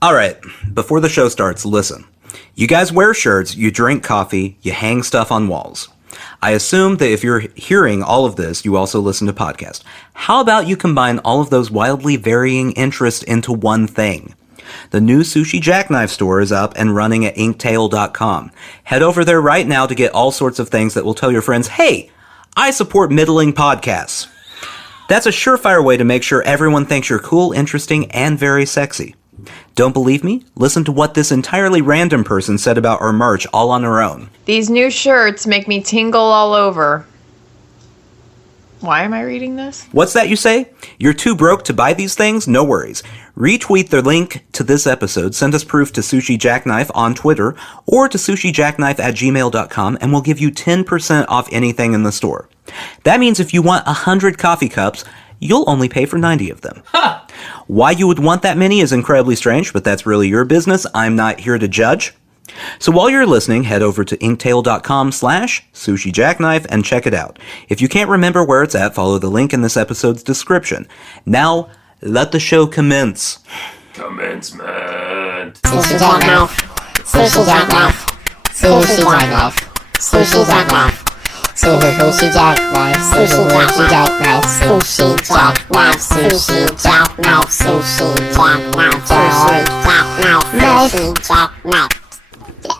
All right, before the show starts, listen. You guys wear shirts, you drink coffee, you hang stuff on walls. I assume that if you're hearing all of this, you also listen to podcasts. How about you combine all of those wildly varying interests into one thing? The new Sushi Jackknife store is up and running at inktail.com. Head over there right now to get all sorts of things that will tell your friends, hey, I support middling podcasts. That's a surefire way to make sure everyone thinks you're cool, interesting, and very sexy. Don't believe me? Listen to what this entirely random person said about our merch all on her own. These new shirts make me tingle all over. Why am I reading this? What's that you say? You're too broke to buy these things? No worries. Retweet the link to this episode, send us proof to Sushi Jackknife on Twitter, or to sushijackknife@gmail.com, and we'll give you 10% off anything in the store. That means if you want 100 coffee cups, you'll only pay for 90 of them. Ha! Why you would want that many is incredibly strange, but that's really your business. I'm not here to judge. So while you're listening, head over to inktail.com/sushijackknife and check it out. If you can't remember where it's at, follow the link in this episode's description. Now, let the show commence. Commencement. Sushi Jackknife. Sushi Jackknife. Sushi Jackknife. Sushi Jackknife. Sushi Jackknife. Sushi Jackknife. Sushi Jackknife. Sushi Jackknife. Sushi Jackknife. Sushi Jackknife.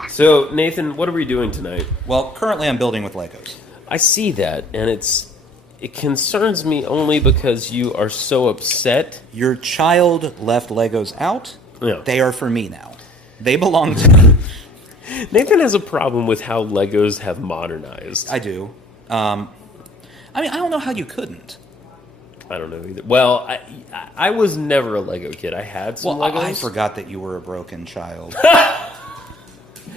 So, Nathan, what are we doing tonight? Well, currently I'm building with Legos. I see that, and it concerns me only because you are so upset. Your child left Legos out. Yeah. They are for me now. They belong to me. Nathan has a problem with how Legos have modernized. I do. I don't know how you couldn't. I don't know either. Well, I was never a Lego kid. I had some Legos. I forgot that you were a broken child.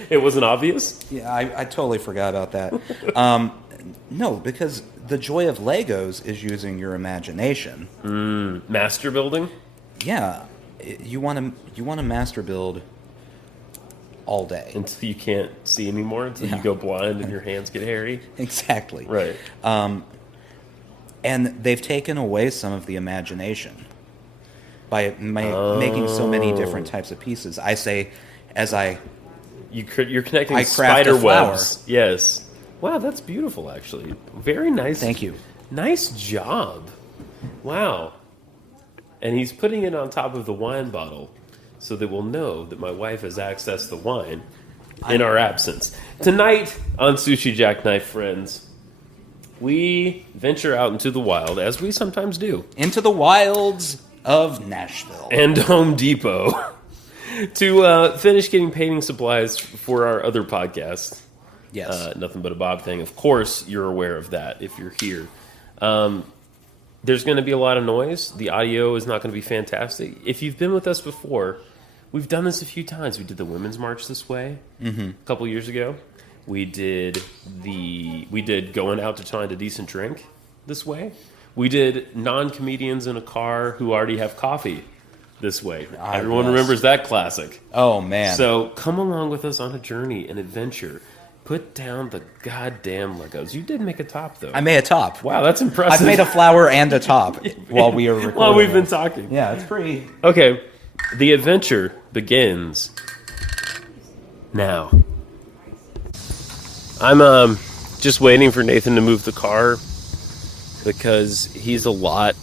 It wasn't obvious? Yeah, I totally forgot about that. No, because the joy of Legos is using your imagination. Master building? Yeah, you want to master build all day until you can't see anymore, until you go blind and your hands get hairy. Exactly. Right. And they've taken away some of the imagination by making so many different types of pieces. I say, You're connecting I craft spider a flower. webs. Yes. Wow, that's beautiful, actually. Very nice. Thank you. Nice job. Wow. And he's putting it on top of the wine bottle so that we'll know that my wife has accessed the wine in our absence. Tonight on Sushi Jackknife, friends, we venture out into the wild, as we sometimes do. Into the wilds of Nashville. And Home Depot. To finish getting painting supplies for our other podcast. Yes. Nothing But a Bob thing. Of course, you're aware of that if you're here. There's going to be a lot of noise. The audio is not going to be fantastic. If you've been with us before, we've done this a few times. We did the Women's March this way a couple years ago. We did going out to find a decent drink this way. We did non-comedians in a car who already have coffee this way. Everyone remembers that classic. Oh, man. So come along with us on a journey, an adventure. Put down the goddamn Legos. You did make a top, though. I made a top. Wow, that's impressive. I've made a flower and a top while we are recording. While we've been talking. Yeah, it's pretty... Okay, the adventure begins now. I'm just waiting for Nathan to move the car because he's a lot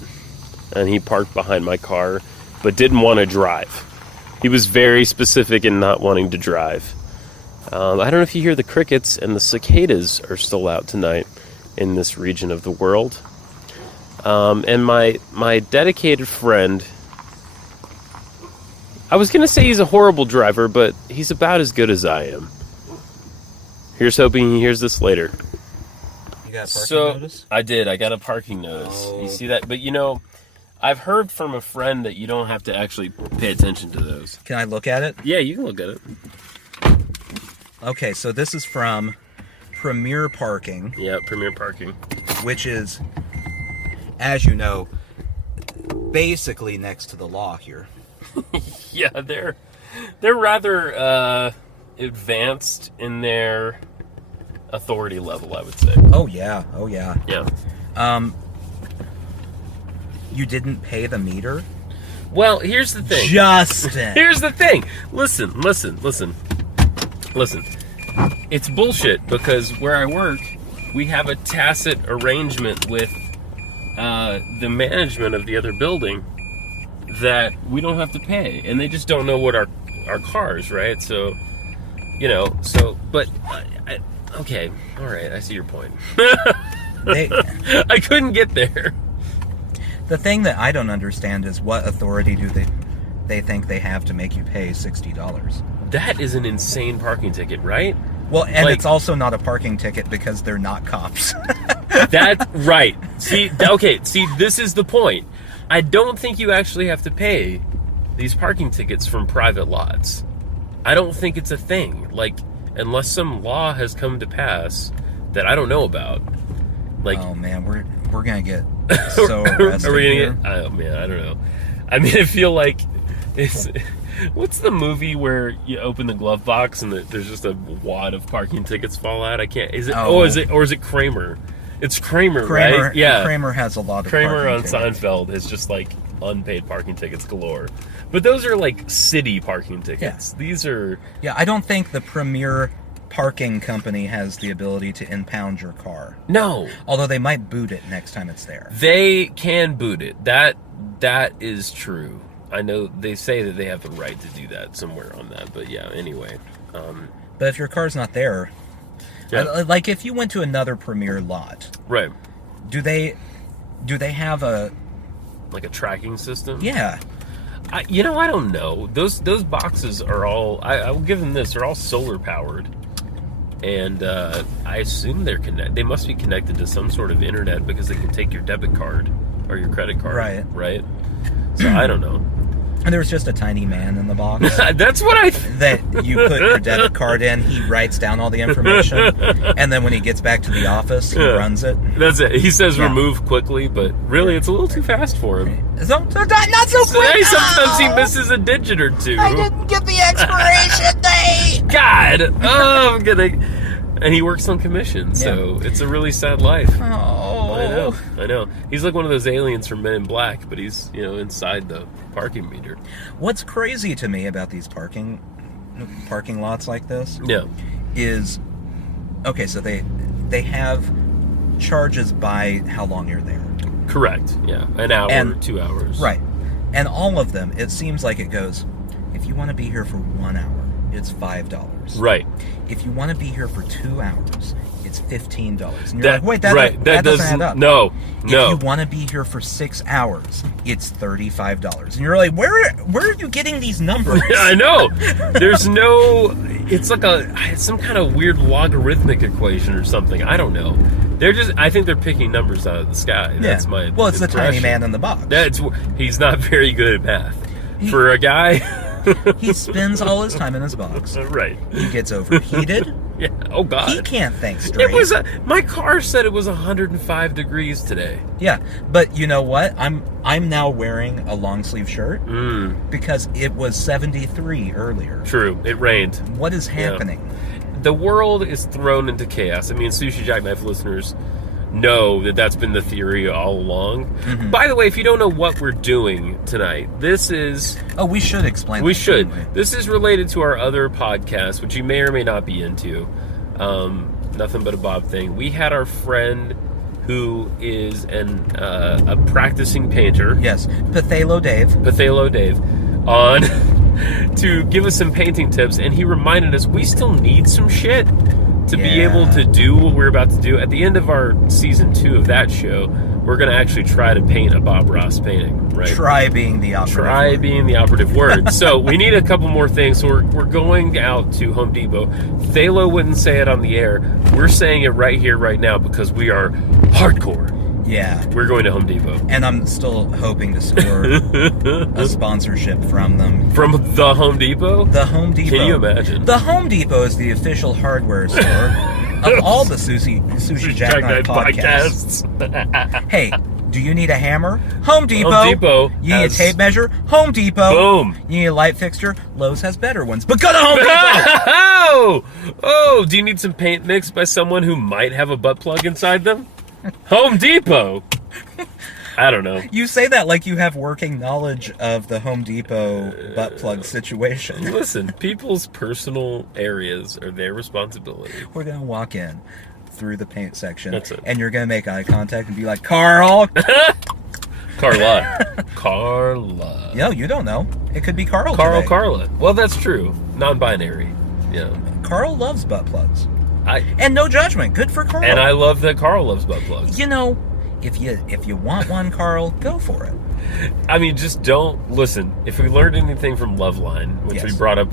and he parked behind my car but didn't want to drive. He was very specific in not wanting to drive. I don't know if you hear the crickets, and the cicadas are still out tonight in this region of the world. And my dedicated friend, I was going to say he's a horrible driver, but he's about as good as I am. Here's hoping he hears this later. You got a parking notice? I did. I got a parking notice. Oh. You see that? But I've heard from a friend that you don't have to actually pay attention to those. Can I look at it? Yeah, you can look at it. Okay, so this is from Premier Parking. Yeah, Premier Parking. Which is, as you know, basically next to the law here. Yeah, they're rather advanced in their authority level, I would say. Oh yeah. Yeah. You didn't pay the meter? Well, here's the thing. Justin. Here's the thing. Listen. It's bullshit because where I work, we have a tacit arrangement with the management of the other building that we don't have to pay, and they just don't know what our cars, right? So, but okay, all right, I see your point. I couldn't get there. The thing that I don't understand is what authority do they think they have to make you pay $60? That is an insane parking ticket, right? Well, and it's also not a parking ticket because they're not cops. That's right. See, this is the point. I don't think you actually have to pay these parking tickets from private lots. I don't think it's a thing. Like, unless some law has come to pass that I don't know about. Like, oh man, we're gonna get so arrested. Are we gonna here. get? Oh man, I don't know. I mean, I feel like it's. What's the movie where you open the glove box and there's just a wad of parking tickets fall out? I can't. Is it? Oh. Is it Kramer? It's Kramer, right? Yeah. Kramer has a lot of Kramer on parking tickets. Seinfeld is just like unpaid parking tickets galore. But those are like city parking tickets. Yeah. These are. Yeah, I don't think the premier parking company has the ability to impound your car. No. Although they might boot it next time it's there. They can boot it. That is true. I know they say that they have the right to do that somewhere on that. But yeah, anyway. But if your car's not there, Yeah. like if you went to another premier lot, Right. do they have a Like a tracking system? yeah? I don't know. Those boxes are all. I will give them this. They're all solar powered, and I assume they're connected. They must be connected to some sort of internet because they can take your debit card or your credit card. Right. Right. So I don't know. And there was just a tiny man in the box That's what I. that you put your debit card in. He writes down all the information, and then when he gets back to the office, he runs it. That's it. He says Yeah. remove quickly, but really, it's a little too fast for him. Not so So, quick. hey, sometimes he No! misses a digit or two. I didn't get the expiration date. God, I'm gonna. And he works on commission, so it's a really sad life. Oh, I know. He's like one of those aliens from Men in Black, but he's inside the parking meter. What's crazy to me about these parking lots like this Yeah, is, okay, so they have charges by how long you're there. correct. Yeah, an hour, And- 2 hours. Right. And all of them, it seems like it goes, if you want to be here for 1 hour, it's $5. Right. If you want to be here for 2 hours, it's $15. And you're like, wait, right. that doesn't add up. No. If you want to be here for 6 hours, it's $35. And you're like, where are you getting these numbers? I know. There's no. It's like some kind of weird logarithmic equation or something. I don't know. I think they're picking numbers out of the sky. That's my. Well, it's the tiny impression. man in the box. He's not very good at math. For a guy. He spends all his time in his box. Right. He gets overheated. Yeah. Oh God. He can't think straight. It was my car said it was 105 degrees today. Yeah, but you know what? I'm now wearing a long sleeve shirt Mm. because it was 73 earlier. True. It rained. What is happening? The world is thrown into chaos. I mean, Sushi Jackknife listeners know that that's been the theory all along. Mm-hmm. By the way, if you don't know what we're doing tonight, this is... Oh, we should explain. We that, should. shouldn't we? This is related to our other podcast, which you may or may not be into. Nothing But a Bob Thing. We had our friend who is a practicing painter. Yes, Pathalo Dave. On to give us some painting tips, and he reminded us we still need some shit to be Yeah. able to do what we're about to do. At the end of our season 2 of that show, we're going to actually try to paint a Bob Ross painting, right? Try being the operative. Try word. being the operative word. So we need a couple more things. So we're going out to Home Depot. Thalo wouldn't say it on the air. We're saying it right here, right now, because we are hardcore. Yeah, We're going to Home Depot. and I'm still hoping to score a sponsorship from them. From the Home Depot? The Home Depot. Can you imagine? The Home Depot is the official hardware store of all the Sushi Jackknife podcasts. Hey, do you need a hammer? Home Depot. Home Depot You need a has- tape measure? Home Depot. Boom. You need a light fixture? Lowe's has better ones. But go to Home Depot! Oh, do you need some paint mixed by someone who might have a butt plug inside them? Home Depot. I don't know. You say that like you have working knowledge of the Home Depot butt plug situation. Listen, people's personal areas are their responsibility. We're going to walk in through the paint section, That's it. and you're going to make eye contact and be like, Carl! Carla. No, you don't know. It could be Carl today. Carla. Well, that's true. Non-binary. Yeah. Carl loves butt plugs. I And no judgment. Good for Carl. And I love that Carl loves butt plugs. You know, if you want one, Carl, go for it. I mean, just don't listen. If we learned anything from Loveline, which we Yes. brought up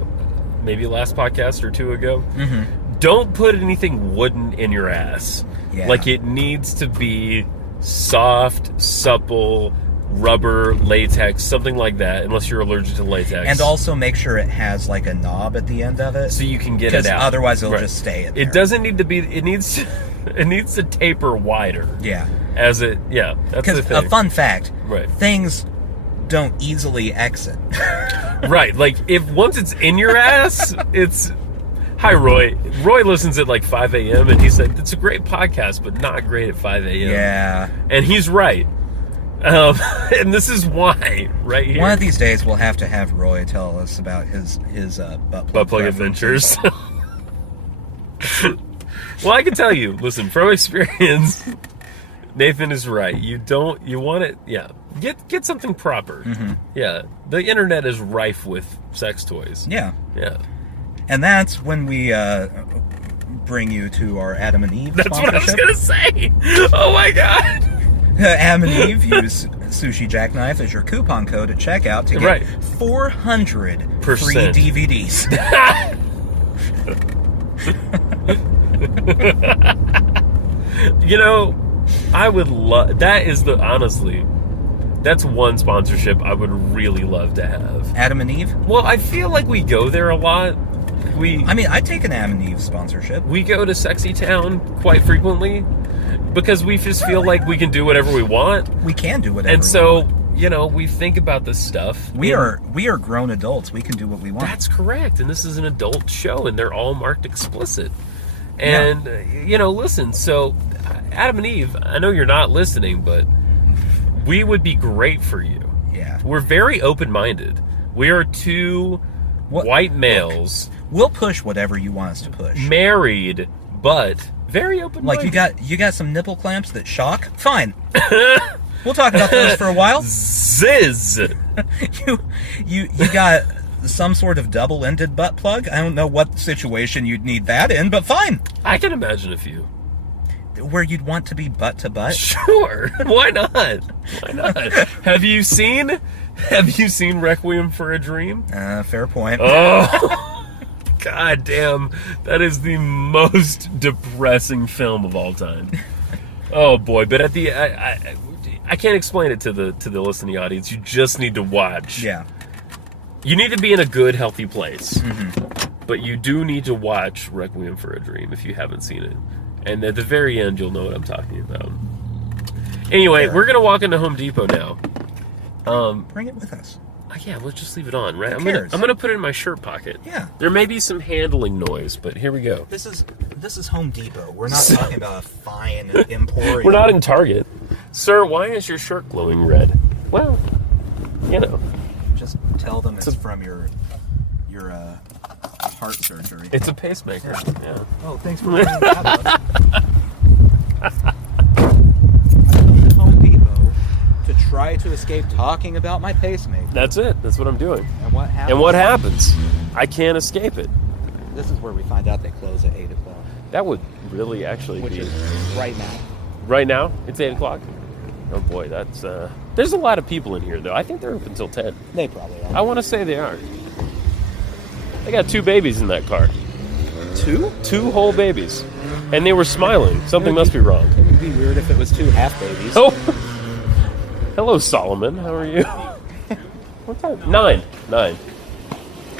maybe last podcast or two ago, Mm-hmm. don't put anything wooden in your ass. Yeah. Like, it needs to be soft, supple, rubber, latex, something like that, unless you're allergic to latex. And also make sure it has like a knob at the end of it. so you can get it Because out. otherwise it'll Right. just stay in there. It doesn't need to be. It needs to taper wider. Yeah. As it. Yeah. That's the Because thing. a fun fact, Right. things don't easily exit. Right. Like, if once it's in your ass, it's. Hi, Roy. Roy listens at like 5 a.m. and he said, it's a great podcast, but not great at 5 a.m. Yeah. And he's right. And this is why, right here. One of these days we'll have to have Roy tell us about his butt Butt plug preferences. adventures. Well, I can tell you, listen, from experience, Nathan is right. You want it, yeah. Get something proper. Mm-hmm. Yeah. The internet is rife with sex toys. Yeah. Yeah. And that's when we bring you to our Adam and Eve That's what I was sponsorship. going to say. Oh my God. Adam and Eve use Sushi Jackknife as your coupon code at checkout to get Right. 400 free Percent. DVDs. You know, I would love, honestly, that's one sponsorship I would really love to have. Adam and Eve? Well, I feel like we go there a lot. I mean, I'd take an Adam and Eve sponsorship. We go to Sexy Town quite frequently because we just feel like we can do whatever we want. We can do whatever And we so, want. you know, we think about this stuff. We and are grown adults. We can do what we want. That's correct. And this is an adult show, and they're all marked explicit. And, you know, listen, so Adam and Eve, I know you're not listening, but we would be great for you. Yeah. We're very open-minded. We are two white males, We'll push whatever you want us to push. married, but very open-minded. Like you got some nipple clamps that shock? Fine. We'll talk about those for a while. Ziz. You got some sort of double-ended butt plug? I don't know what situation you'd need that in, but fine. I can imagine a few. Where you'd want to be butt to butt? Sure. Why not? Why not? Have you seen Requiem for a Dream? Fair point. Oh, God damn. That is the most depressing film of all time. Oh, boy. But at the... I can't explain it to the listening audience. You just need to watch. Yeah. You need to be in a good, healthy place. Mm-hmm. But you do need to watch Requiem for a Dream if you haven't seen it. And at the very end, you'll know what I'm talking about. Anyway, we're going to walk into Home Depot now. Bring it with us. Yeah, let's just leave it on, right? Who cares? I'm gonna put it in my shirt pocket. Yeah. There may be some handling noise, but here we go. This is Home Depot. We're not talking about a fine emporium. We're not in Target. Sir, why is your shirt glowing red? Well, you know. Just tell them it's from your heart surgery. It's a pacemaker. Yeah. Oh, thanks for bringing that up. I come to Home Depot to try to escape talking about my pacemaker. That's it. That's what I'm doing. And what happens? And what happens? I can't escape it. This is where we find out they close at 8 o'clock. That would really actually Which be... is right now. Right now? It's 8 o'clock? Oh boy, that's... There's a lot of people in here, though. I think they're open until 10. They probably are. I want to say they are. They got 2 babies in that car. 2? 2 whole babies. And they were smiling. Something must be wrong. It would be weird if it was 2 half babies. Oh! Hello, Solomon. How are you? What time? 9.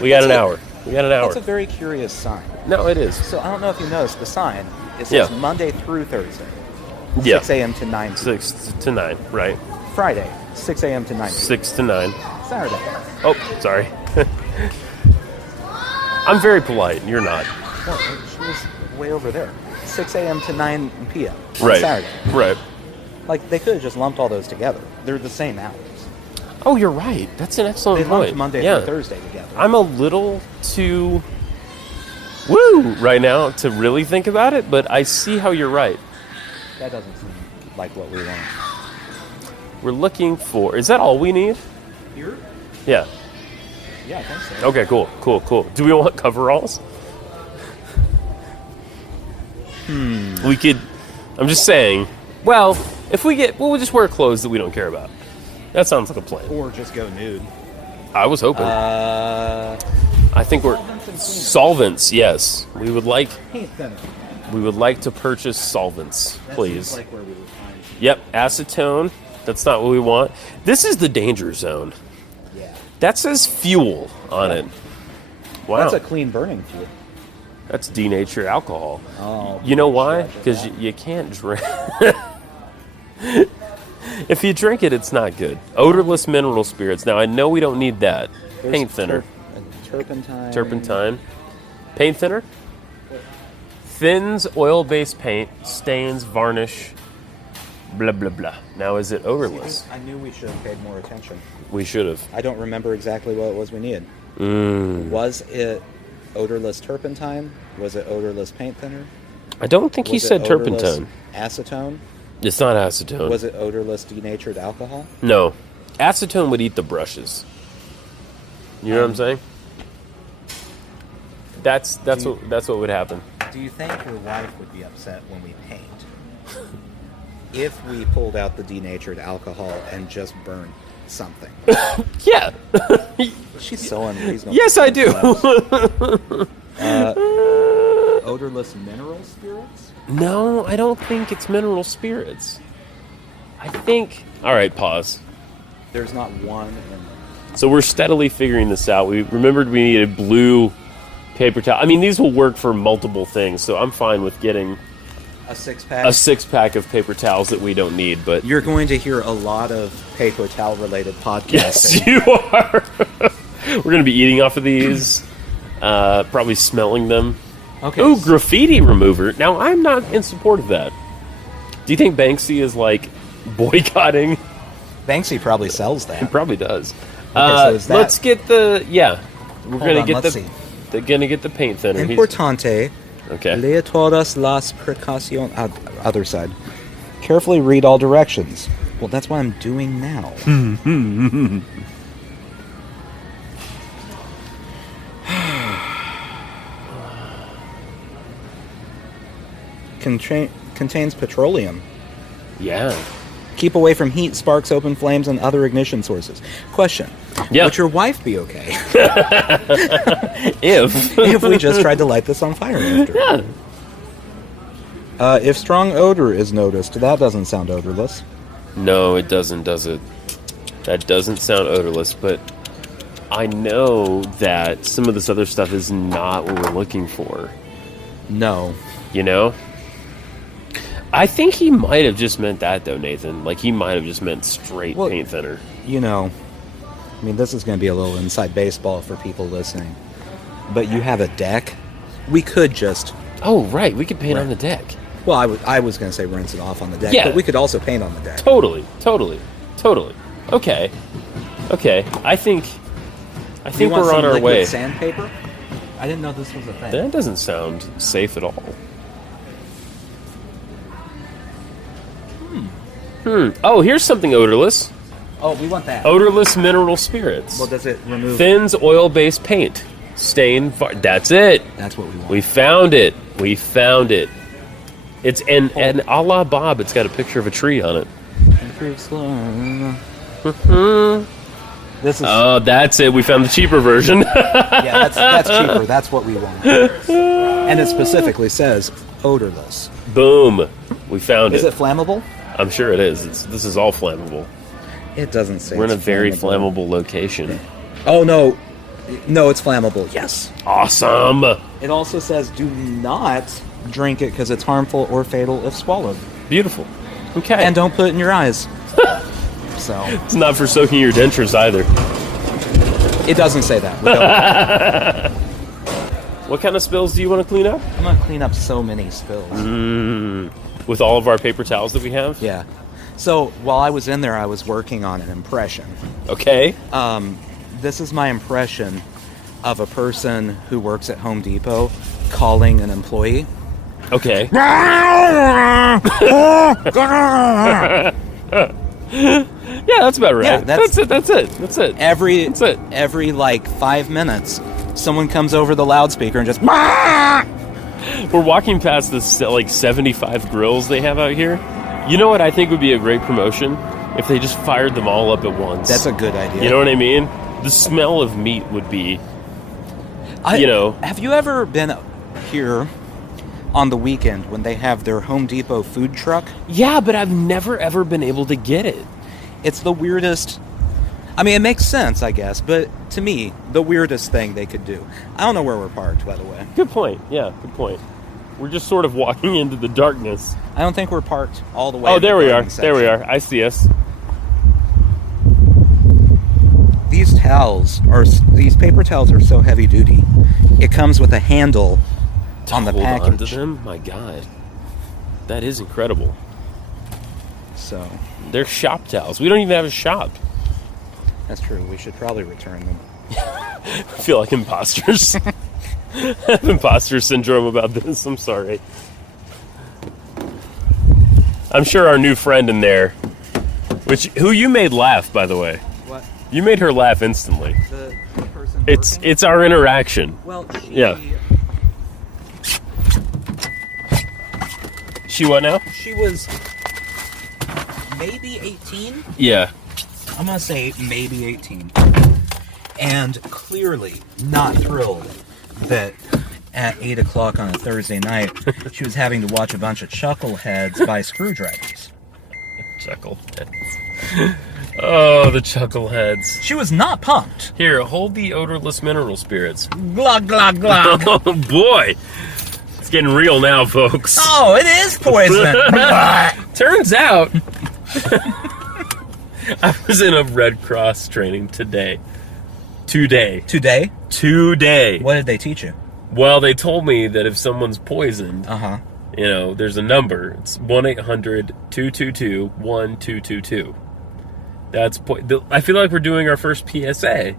We got an hour. That's a very curious sign. No, it is. So I don't know if you noticed the sign. It says Yeah. Monday through Thursday. Yeah. 6 a.m. to 9 p.m. 6 to 9, right. Friday, 6 a.m. to 9 p.m. 6 to 9. Saturday. Oh, sorry. I'm very polite. You're not. No, she was way over there. 6 a.m. to 9 p.m. on Right. Saturday. Right. Like, they could have just lumped all those together. They're the same hours. Oh, you're right. That's an excellent They point. lumped Monday through Thursday together. I'm a little too woo right now to really think about it, but I see how you're right. That doesn't seem like what we want. We're looking for... Is that all we need? Here? Yeah. Yeah, I think so. Okay, cool. Do we want coveralls? We could... I'm just saying... Well, if we get... We'll just wear clothes that we don't care about. That sounds like a plan. Or just go nude. I was hoping. I think we're... Solvents, yes. We would like... Paint thinner. We would like to purchase solvents, please. Like where we would find. Yep, acetone. That's not what we want. This is the danger zone. Yeah. That says fuel on it. Wow. That's a clean burning fuel. That's denatured alcohol. Oh. You know why? Because you can't drink. If you drink it, it's not good. Odorless mineral spirits. Now, I know we don't need that. Paint thinner. Turpentine. Turpentine. Paint thinner? Thins oil-based paint, stains, varnish, blah, blah, blah. Now, is it odorless? I knew we should have paid more attention. We should have. I don't remember exactly what it was we needed. Was it odorless turpentine? Was it odorless paint thinner? I don't think he Was it said odorless turpentine. Acetone? It's not acetone. Was it odorless denatured alcohol? No. Acetone would eat the brushes. You know what I'm saying? That's what would happen. Do you think your wife would be upset when we paint if we pulled out the denatured alcohol and just burned something? Yeah. She's so unreasonable. Yes, I do. Odorless mineral spirits? No, I don't think it's mineral spirits. I think... All right, pause. There's not one in there. So we're steadily figuring this out. We remembered we needed blue paper towel. I mean, these will work for multiple things, so I'm fine with getting A six-pack? a six-pack of paper towels that we don't need, but... You're going to hear a lot of paper towel-related podcasts. Yes, you are. We're going to be eating off of these, probably smelling them. Okay. Ooh, graffiti remover. Now, I'm not in support of that. Do you think Banksy is, like, boycotting? Banksy probably sells that. He probably does. so is that- Let's get the... Yeah. We're going to get let's the... see. They're going to get the paint thinner. Importante. Okay. Lea todas las precauciones. Other side. Carefully read all directions. Well, that's what I'm doing now. Contains petroleum. Yeah. Keep away from heat, sparks, open flames, and other ignition sources. Question. Yeah. Would your wife be okay If. if we just tried to light this on fire after? Yeah. If strong odor is noticed, that doesn't sound odorless. No, it doesn't, does it? That doesn't sound odorless, but I know that some of this other stuff is not what we're looking for. No. You know? I think he might have just meant that, though, Nathan. Like, he might have just meant straight Well, paint thinner. You know, I mean, this is going to be a little inside baseball for people listening. But you have a deck. We could just... Oh, right. We could paint on the deck. Well, I was going to say rinse it off on the deck, Yeah. but we could also paint on the deck. Totally. Okay. I think Do you want we're some on our liquid way. sandpaper? I didn't know this was a thing. That doesn't sound safe at all. Oh, here's something odorless. Oh, we want that. Odorless mineral spirits. Well, does it remove... Thins oil-based paint. Stain... That's it. That's what we want. We found it. It's and a la Bob, it's got a picture of a tree on it. Improve slow. This is... Oh, that's it. We found the cheaper version. Yeah, that's cheaper. That's what we want. And it specifically says odorless. Boom. We found Is it. it flammable? I'm sure it is. This is all flammable. It doesn't say. We're in a it's very flammable location. Oh, no. No, it's flammable. Yes. Awesome. It also says do not drink it because it's harmful or fatal if swallowed. Beautiful. Okay. And don't put it in your eyes. So it's not for soaking your dentures either. it doesn't say that. We don't. What kind of spills do you want to clean up? I'm going to clean up so many spills. With all of our paper towels that we have? Yeah. So while I was in there, I was working on an impression. Okay. This is my impression of a person who works at Home Depot calling an employee. Okay. Yeah, that's about right. Yeah, that's it. Every like 5 minutes, someone comes over the loudspeaker and just. We're walking past this like 75 grills they have out here. You know what I think would be a great promotion? If they just fired them all up at once. That's a good idea. You know what I mean? The smell of meat would be, you know. Have you ever been here on the weekend when they have their Home Depot food truck? Yeah, but I've never ever been able to get it. It's the weirdest. I mean, it makes sense, I guess, but to me, the weirdest thing they could do. I don't know where we're parked, by the way. Good point. Yeah, good point. We're just sort of walking into the darkness. I don't think we're parked all the way. Oh, there we are. Section. There we are. I see us. These paper towels are so heavy duty. It comes with a handle on the Hold package. on to them? My God. That is incredible. So, They're shop towels. We don't even have a shop. that's true. We should probably return them. I feel like imposters. I have imposter syndrome about this. I'm sorry. I'm sure our new friend in there, who you made laugh, by the way. What? You made her laugh instantly. The person It's our interaction. Well, Yeah. She what now? She was maybe 18. Yeah. I'm going to say maybe 18. And clearly not thrilled that at 8 o'clock on a Thursday night, she was having to watch a bunch of chuckleheads buy screwdrivers. Chuckleheads. Oh, the chuckleheads. She was not pumped. Here, hold the odorless mineral spirits. Glug, glug, glug. Oh, boy. It's getting real now, folks. Oh, it is poison. Turns out, I was in a Red Cross training today. Today. What did they teach you? Well, they told me that if someone's poisoned, Uh-huh. you know, there's a number. It's 1-800-222-1222. That's I feel like we're doing our first PSA.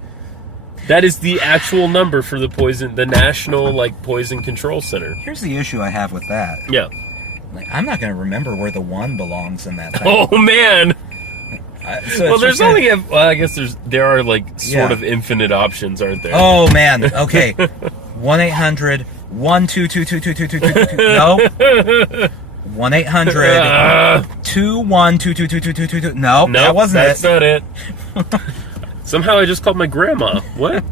That is the actual number for the National Poison Control Center. Here's the issue I have with that. Yeah. I'm not going to remember where the 1 belongs in that thing. Oh man. Well, there's only I guess there are sort of infinite options, aren't there? Oh man. Okay. 1-800-122222222. No. 1-800-212222222. No, that wasn't that's not it. Somehow I just called my grandma. What?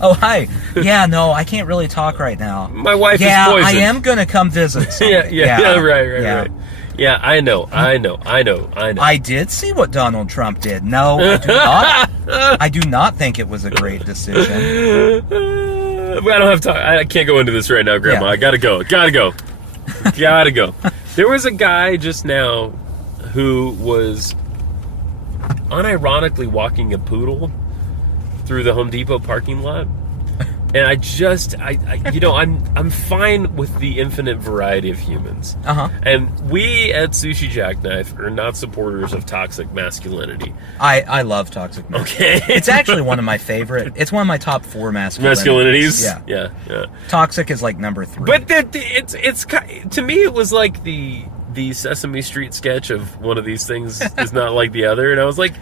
Oh, hi. Yeah, no, I can't really talk right now. My wife is Yeah, poisoned. I am going to come visit someday. Yeah, right. Yeah. Yeah, I know. I did see what Donald Trump did. No, I do not. I do not think it was a great decision. I don't have time. I can't go into this right now, Grandma. Yeah. I gotta go. There was a guy just now who was unironically walking a poodle through the Home Depot parking lot. And I'm fine with the infinite variety of humans. Uh-huh. And we at Sushi Jackknife are not supporters of toxic masculinity. I love toxic masculinity. Okay. It's actually one of my favorite. It's one of my top 4 masculinities. Yeah. Toxic is number 3. But it's to me it was like the Sesame Street sketch of one of these things is not like the other, and I was like,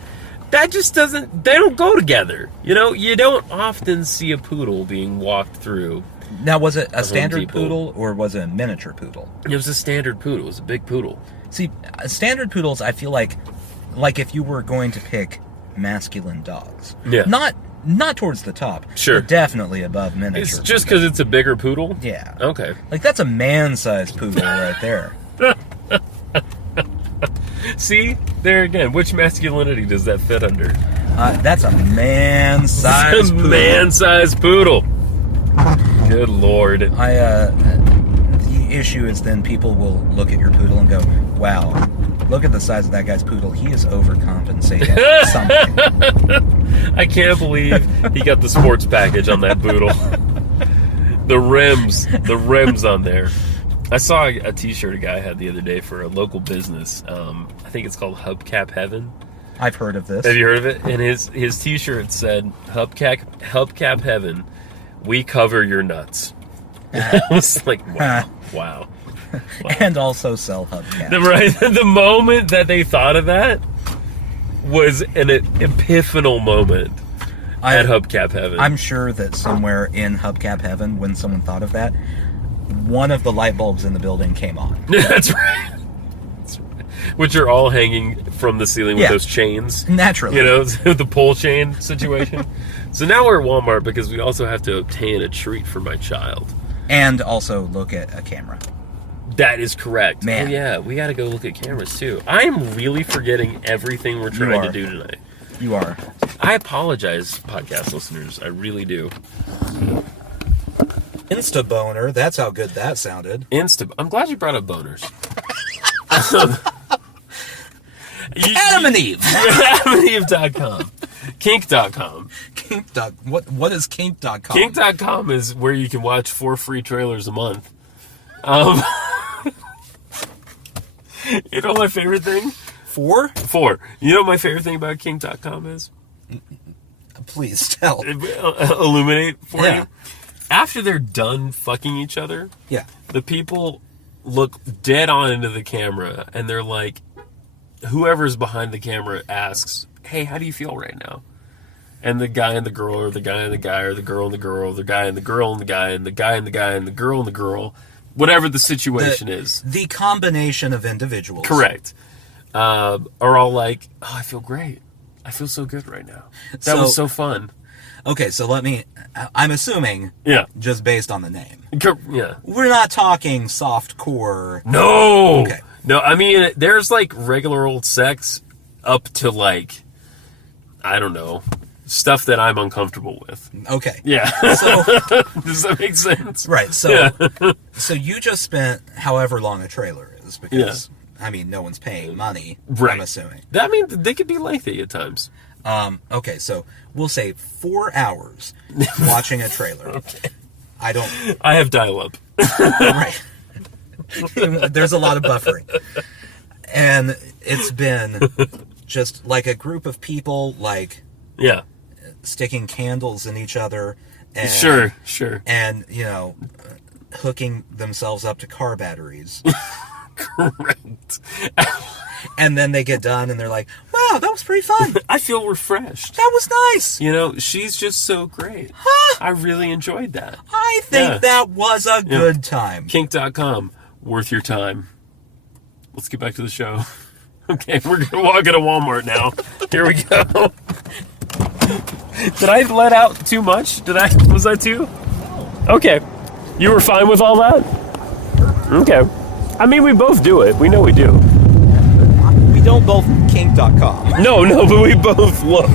that just doesn't. They don't go together. You know, you don't often see a poodle being walked through. Now, was it a standard poodle or was it a miniature poodle? It was a standard poodle. It was a big poodle. See, standard poodles, I feel like if you were going to pick masculine dogs, Yeah. not towards the top, Sure. but definitely above miniature. It's just because it's a bigger poodle. Yeah. Okay. That's a man-sized poodle right there. See, there again. Which masculinity does that fit under? That's a man-sized poodle. Man-sized poodle. Good Lord. The issue is then people will look at your poodle and go, wow, look at the size of that guy's poodle. He is overcompensating something. I can't believe he got the sports package on that poodle. The rims on there. I saw a T-shirt a guy had the other day for a local business. I think it's called Hubcap Heaven. I've heard of this. Have you heard of it? And his T-shirt said, Hubcap Heaven, we cover your nuts. I was like, wow. And also sell hubcaps. Right? The moment that they thought of that was an epiphanal moment at Hubcap Heaven. I'm sure that somewhere in Hubcap Heaven, when someone thought of that, one of the light bulbs in the building came on. That's right. Which are all hanging from the ceiling with those chains. Naturally. You know, the pole chain situation. So now we're at Walmart because we also have to obtain a treat for my child. And also look at a camera. That is correct. Man. Oh, yeah, we got to go look at cameras, too. I am really forgetting everything we're trying to do tonight. You are. I apologize, podcast listeners. I really do. Insta-boner. That's how good that sounded. I'm glad you brought up boners. Adam and Eve. AdamandEve.com. Kink.com. What is Kink.com? Kink.com is where you can watch 4 free trailers a month. You know my favorite thing? 4? 4. You know what my favorite thing about Kink.com is? Please tell. Illuminate for you. After they're done fucking each other, the people look dead on into the camera and they're like, whoever's behind the camera asks, hey, how do you feel right now? And the guy and the girl, or the guy and the guy, or the girl and the girl, the guy and the girl and the guy, and the guy and the guy, and the girl and the girl, whatever the situation is. The combination of individuals. Correct. Are all like, oh, I feel great. I feel so good right now. That was so fun. Okay, so I'm assuming, just based on the name. Yeah. We're not talking soft core. No! Okay. No, I mean, there's like regular old sex up to like, I don't know, stuff that I'm uncomfortable with. Okay. Yeah. So, does that make sense? Right. So, so you just spent however long a trailer is because, I mean, no one's paying money, right. I'm assuming. I mean, they could be lengthy at times. Okay, so we'll say 4 hours watching a trailer. Okay. I have dial-up. Right. There's a lot of buffering. And it's been just like a group of people, like, sticking candles in each other. And, Sure. And, you know, hooking themselves up to car batteries. Correct. And then they get done and they're like, wow, that was pretty fun. I feel refreshed. That was nice. You know, she's just so great. I really enjoyed that. I think that was a good time. Kink.com, worth your time. Let's get back to the show. Okay, we're going to walk into Walmart now. Here we go. Did I let out too much? Was that too? Okay. You were fine with all that? Okay. I mean, we both do it. We know we do. We don't both kink.com. No, but we both look.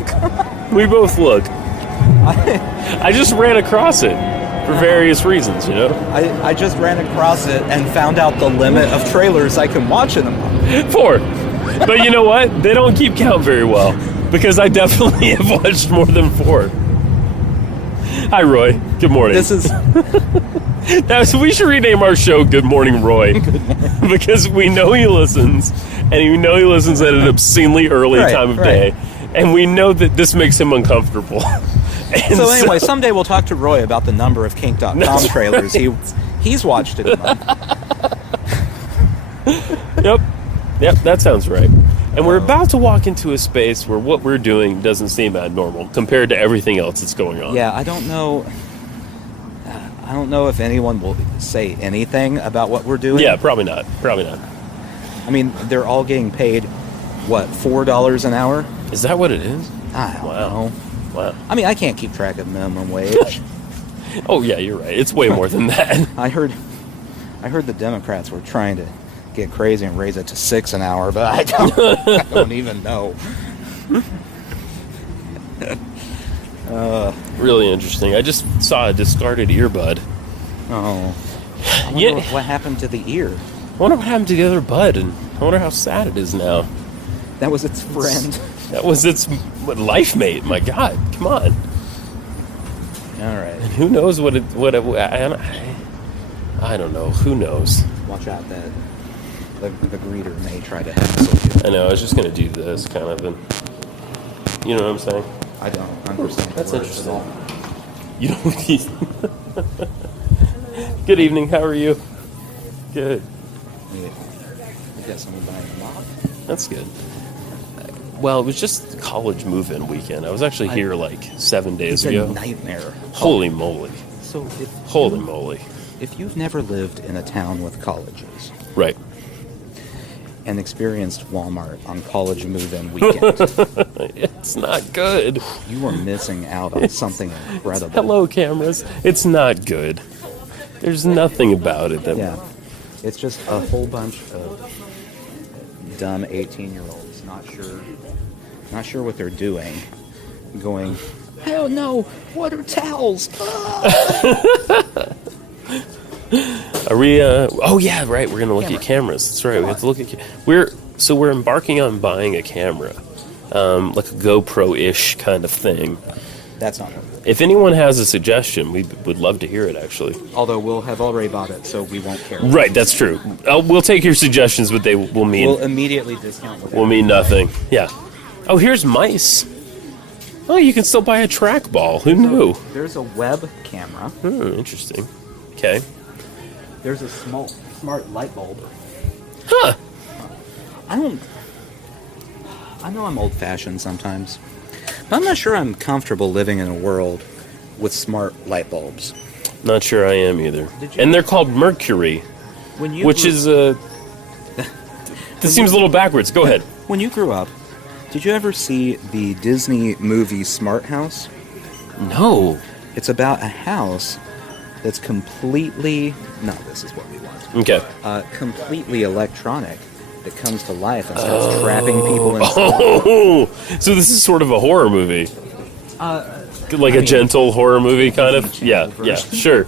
We both look. I just ran across it for various reasons, you know? I just ran across it and found out the limit of trailers I can watch in a month. 4. But you know what? They don't keep count very well. Because I definitely have watched more than 4. Hi, Roy. Good morning. This is... We should rename our show Good Morning Roy. Good morning. Because we know he listens, and we know he listens at an obscenely early time of day, and we know that this makes him uncomfortable. So anyway, someday we'll talk to Roy about the number of kink.com trailers he's watched in a month. Yep, that sounds right. And we're about to walk into a space where what we're doing doesn't seem abnormal compared to everything else that's going on. Yeah, I don't know if anyone will say anything about what we're doing. Yeah, probably not. I mean, they're all getting paid, what, $4 an hour? Is that what it is? I don't know. Wow. I mean, I can't keep track of minimum wage. Oh, yeah, you're right. It's way more than that. I heard the Democrats were trying to get crazy and raise it to $6 an hour, but I don't even know. Really interesting. I just saw a discarded earbud. Oh. I wonder what happened to the ear. I wonder what happened to the other bud, and I wonder how sad it is now. That was its friend. That was its life mate. My God, come on. All right. And who knows what it I don't know. Who knows? Watch out, that the greeter may try to hassle you. I know, I was just going to do this kind of, and you know what I'm saying? I don't understand. That's the words at interesting. all. You don't need... Good evening, how are you? Good. We got someone buying a mop. That's good. Well, it was just college move-in weekend. I was actually here like 7 days It's a ago. nightmare. Holy moly. So Holy moly. if you've never lived in a town with colleges Right. and experienced Walmart on college move-in weekend, It's not good. you are missing out on something incredible. Hello, cameras. It's not good. There's nothing about it that... Yeah. It's just a whole bunch of dumb 18-year-olds, not sure what they're doing, going, "Hell no, what are towels?" Are we, oh yeah, right, we're gonna look at cameras. That's right, we have to look at... We're embarking on buying a camera. Like a GoPro-ish kind of thing. That's not what. If anyone has a suggestion, we would love to hear it, actually. Although we'll have already bought it, so we won't care. Right, that's true. We'll take your suggestions, but they will mean... We'll immediately discount whatever. will mean nothing. Yeah. Oh, here's mice. Oh, you can still buy a trackball. Who knew? There's a web camera. Interesting. Okay. There's a smart light bulb. Huh. I know I'm old-fashioned sometimes, but I'm not sure I'm comfortable living in a world with smart light bulbs. Not sure I am either. Did you- And they're called Mercury, When you which grew- is this seems a little backwards. Go ahead. When you grew up, did you ever see the Disney movie Smart House? No. It's about a house that's completely... No, this is what we want. Okay. Completely electronic that comes to life and starts trapping people in... Oh, so this is sort of a horror movie. Like a gentle horror movie, kind of? Yeah, yeah, sure.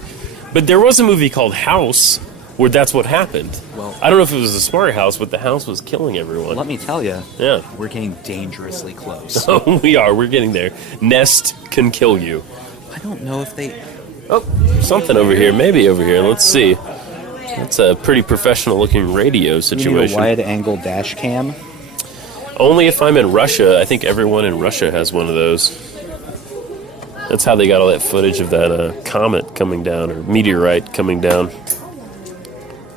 But there was a movie called House where that's what happened. Well- I don't know if it was a smart house, but the house was killing everyone. Let me tell you, Yeah. we're getting dangerously close. Oh, we are. We're getting there. Nest can kill you. I don't know if they... Oh, something over here. Maybe over here. Let's see. That's a pretty professional-looking radio You need a situation. wide-angle dash cam. Only if I'm in Russia. I think everyone in Russia has one of those. That's how they got all that footage of that comet coming down, or meteorite coming down.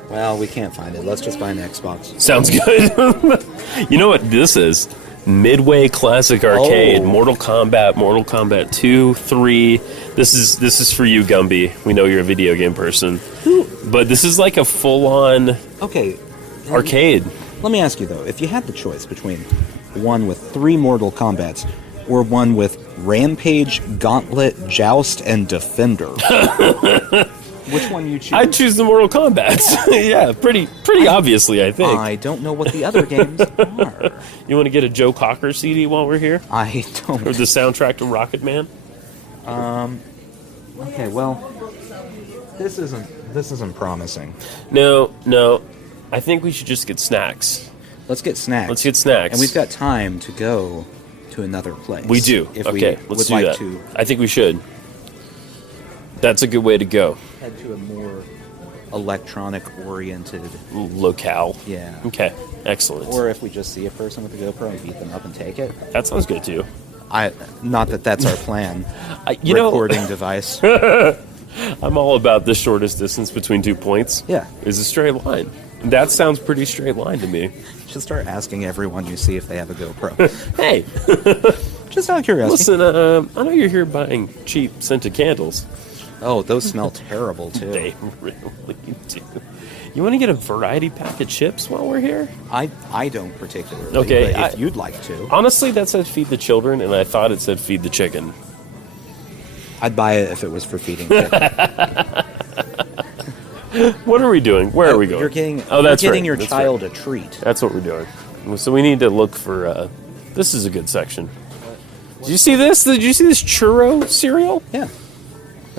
Well, we can't find it. Let's just buy an Xbox. Sounds good. You know what this is? Midway Classic Arcade, Oh. Mortal Kombat 2, 3. This is for you, Gumby. We know you're a video game person. But this is like a full-on Okay. arcade. Let me ask you, though. If you had the choice between one with 3 Mortal Kombats or one with Rampage, Gauntlet, Joust, and Defender, which one you choose? I'd choose the Mortal Kombat. Yeah, pretty obviously, I think. I don't know what the other games are. You want to get a Joe Cocker CD while we're here? I Or don't. the soundtrack to Rocket Man? Okay, well, this isn't promising. No. I think we should just get snacks. Let's get snacks. Let's get snacks. And we've got time to go to another place. We do. If Okay, we let's would do like that. to I think we should. That's a good way to go. head to a more electronic-oriented, Locale. yeah. Okay, excellent. Or if we just see a person with a GoPro and beat them up and take it. That sounds good too. Not that that's our plan. You know, Recording device. I'm all about the shortest distance between 2 points. Yeah. Is a straight line. That sounds pretty straight line to me. Just start asking everyone you see if they have a GoPro. Hey, Just out of curiosity. listen, I know you're here buying cheap scented candles. Oh, those smell terrible too. They really do. You want to get a variety pack of chips while we're here? I don't particularly. Okay, but if you'd like to, Honestly, that said feed the children, and I thought it said feed the chicken. I'd buy it if it was for feeding chicken. What are we doing? Where are we going? You're getting, Oh, that's you're getting right. your That's child right. a treat. That's what we're doing. So we need to look for. This is a good section. Did you see this? Did you see this churro cereal? Yeah.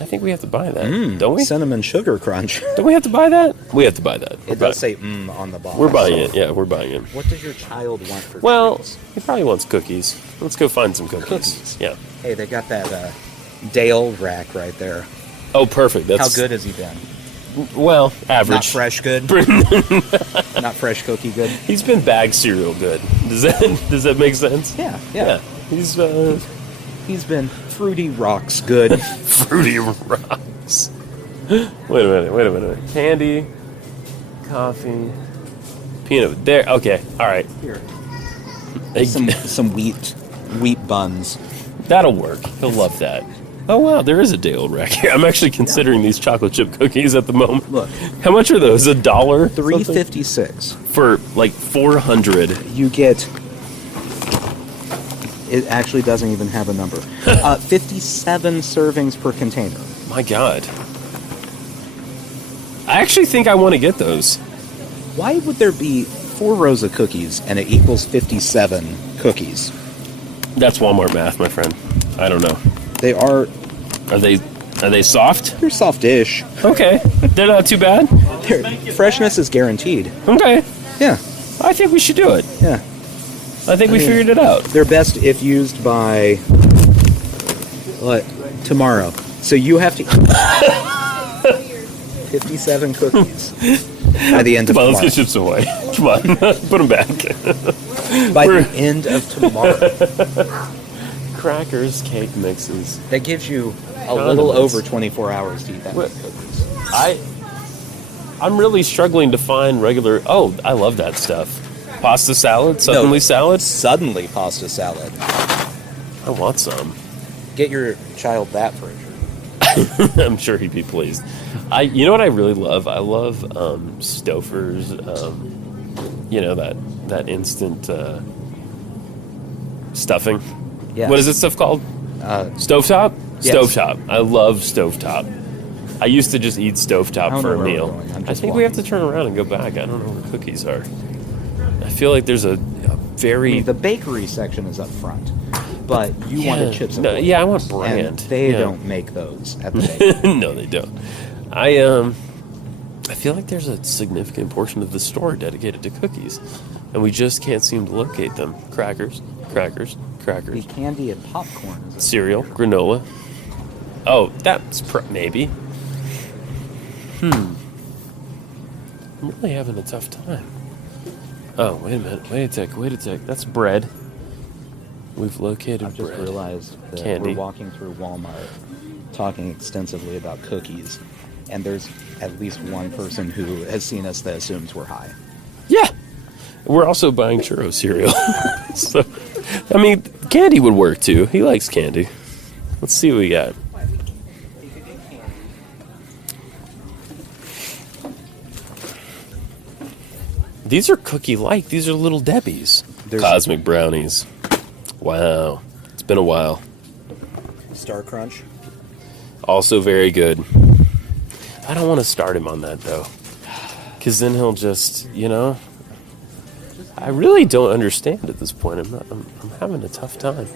I think we have to buy that, don't we? Cinnamon sugar crunch. Don't we have to buy that? We have to buy that. It does say on the box. We're buying it. Yeah, we're buying it. What does your child want for Well, treats? he probably wants cookies. Let's go find some cookies. Cookies. Yeah. Hey, they got that Dale rack right there. Oh, perfect. That's How good has he been? Well, average. Not fresh good. Not fresh cookie good. He's been bag cereal good. Does that make sense? Yeah. He's been Fruity Rocks good. Fruity Rocks. Wait a minute. Candy, coffee, peanut. There. Okay. All right. Here. Some wheat buns. That'll work. He'll love that. Oh wow, there is a day-old rack here. I'm actually considering these chocolate chip cookies at the moment. Look, how much are those? $1? $3.56 for like 400. You get. It actually doesn't even have a number. 57 servings per container. My God. I actually think I want to get those. Why would there be 4 rows of cookies and it equals 57 cookies? That's Walmart math, my friend. I don't know. They are. Are they soft? They're soft-ish. Okay. They're not too bad? Freshness is guaranteed. Okay. Yeah. I think we should do it. Yeah. I think we figured it out. They're best if used by tomorrow. So you have to eat 57 cookies by the end of tomorrow. Let's get chips away. Come on. Put them back. By the end of tomorrow. Crackers, cake mixes. That gives you a little over 24 hours to eat that many cookies. I'm really struggling to find regular... Oh, I love that stuff. Pasta salad? Suddenly salad? Suddenly pasta salad. I want some. Get your child that for a treat. I'm sure he'd be pleased. You know what I really love? I love Stouffer's, that instant stuffing. Yes. What is this stuff called? Stovetop? Yes. Stovetop. I love stovetop. I used to just eat stovetop for a meal. I think we have to turn around and go back. I don't know where cookies are. I feel like there's a very... the bakery section is up front, but you wanted chips and Lay's. Yeah, I want brand. And they don't make those at the bakery. No, they don't. I feel like there's a significant portion of the store dedicated to cookies, and we just can't seem to locate them. Crackers. The candy and popcorn. Cereal, granola. Oh, that's maybe. I'm really having a tough time. Oh, wait a minute. Wait a tick. That's bread. We've located I've just bread. realized that Candy. we're walking through Walmart talking extensively about cookies, and there's at least one person who has seen us that assumes we're high. Yeah. We're also buying churro cereal. So, I mean, candy would work too. He likes candy. Let's see what we got. These are cookie-like. These are Little Debbie's. Cosmic brownies. Wow. It's been a while. Star Crunch. Also very good. I don't want to start him on that, though. Because then he'll just, I really don't understand at this point. I'm having a tough time.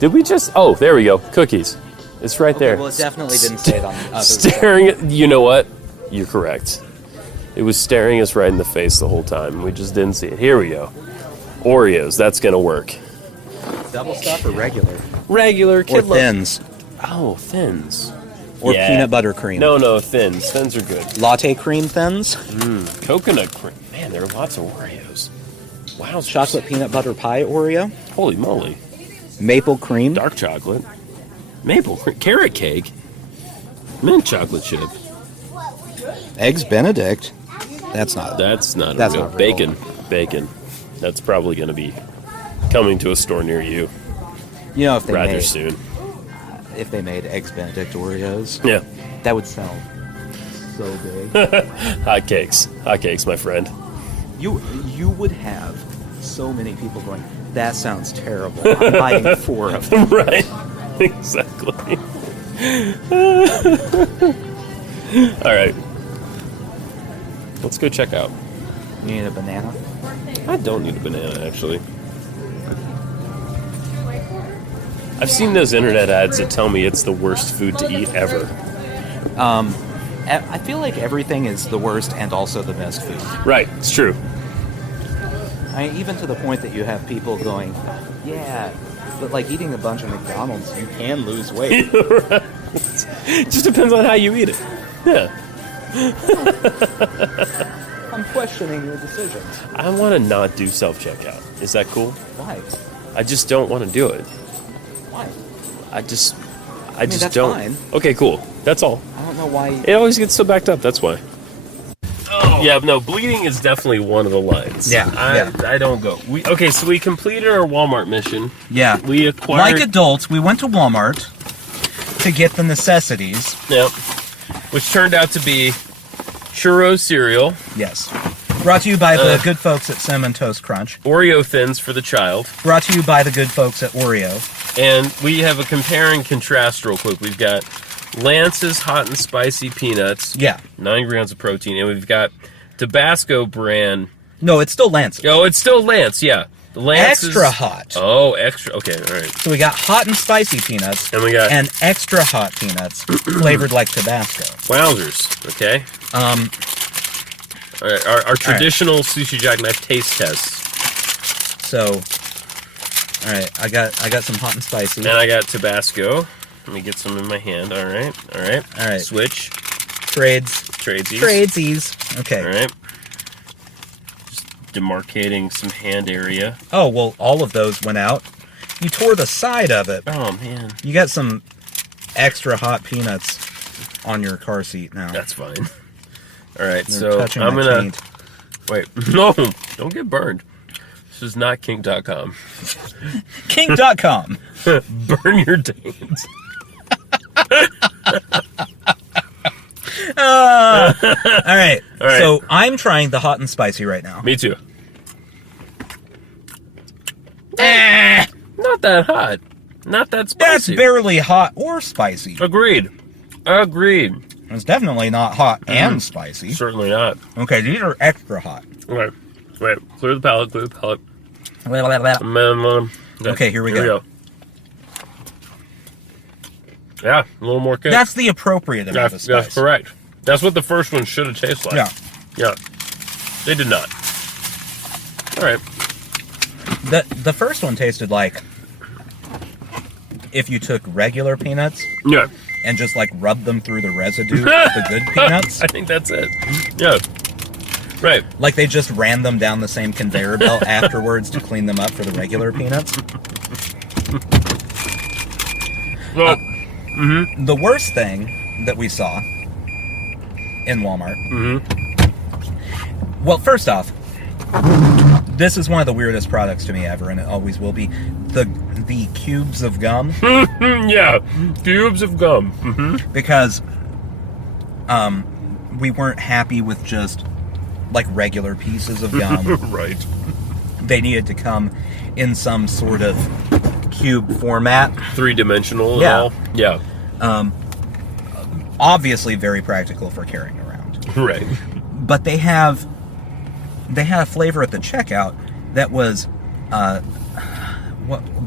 Did we just... Oh, there we go. Cookies. It's right there. Well, it definitely didn't say it on the other Staring at... You know what? You're correct. It was staring us right in the face the whole time. We just didn't see it. Here we go. Oreos. That's going to work. Double stuff or regular? Regular. Or Thins. Oh, Thins. Or peanut butter cream. No, Thins. Thins are good. Latte cream Thins. Coconut cream. Man, there are lots of Oreos. Wow. Chocolate peanut butter pie Oreo. Holy moly. Maple cream. Dark chocolate. Maple cream. Carrot cake. Mint chocolate chip. Eggs Benedict. That's not real. Bacon. That's probably going to be coming to a store near you. If they rather soon. If they made Eggs Benedict Oreos, yeah, that would sell so big. Hotcakes, my friend. You would have so many people going, that sounds terrible. I'm buying 4 of them. Right. Exactly. All right. Let's go check out. You need a banana? I don't need a banana, actually. I've seen those internet ads that tell me it's the worst food to eat ever. I feel like everything is the worst and also the best food. Right, it's true. Even to the point that you have people going, yeah, but like eating a bunch of McDonald's, you can lose weight. Right. It just depends on how you eat it. Yeah. I'm questioning your decisions. I want to not do self-checkout. Is that cool? Why? I just don't want to do it. Why? I just that's don't. fine. Okay, cool. That's all. I don't know why. It always gets so backed up. That's why. Oh. Yeah, no, bleeding is definitely one of the lines. Yeah, I don't go. So we completed our Walmart mission. Yeah. We acquired... Like adults, we went to Walmart to get the necessities. Yep. Which turned out to be churro cereal. Yes. Brought to you by the good folks at Cinnamon Toast Crunch. Oreo Thins for the child. Brought to you by the good folks at Oreo. And we have a compare and contrast real quick. We've got Lance's Hot and Spicy Peanuts. Yeah. 9 grams of protein. And we've got Tabasco brand. No, it's still Lance. Oh, it's still Lance, yeah. The Lance extra hot. Oh, extra. Okay, all right. So we got hot and spicy peanuts. And we got... And extra hot peanuts flavored like Tabasco. Wowzers. Okay. All right, our traditional Sushi Jackknife taste tests. So, all right, I got some hot and spicy. And I got Tabasco. Let me get some in my hand. All right. Switch. Tradesies. Okay. All right. Just demarcating some hand area. Oh, well, all of those went out. You tore the side of it. Oh, man. You got some extra hot peanuts on your car seat now. That's fine. All right, They're so I'm going to... Wait, no, don't get burned. This is not kink.com. Kink.com. Burn your danes. All right. So I'm trying the hot and spicy right now. Me too. Not that hot. Not that spicy. That's barely hot or spicy. Agreed. It's definitely not hot and spicy. Certainly not. Okay, these are extra hot. Okay. Wait. Clear the palate. Okay, here we go. Yeah, a little more kick. That's the appropriate amount of spice. That's correct. That's what the first one should have tasted like. Yeah. They did not. All right. The first one tasted like if you took regular peanuts and just like rubbed them through the residue of the good peanuts. I think that's it. Yeah. Right. Like they just ran them down the same conveyor belt afterwards to clean them up for the regular peanuts. Well, the worst thing that we saw in Walmart. Well, first off, this is one of the weirdest products to me ever, and it always will be. The cubes of gum. Yeah, cubes of gum. Because we weren't happy with just like regular pieces of gum. Right. They needed to come in some sort of cube format. 3-dimensional Yeah. and all. Yeah. Obviously very practical for carrying around. Right. But they had a flavor at the checkout that was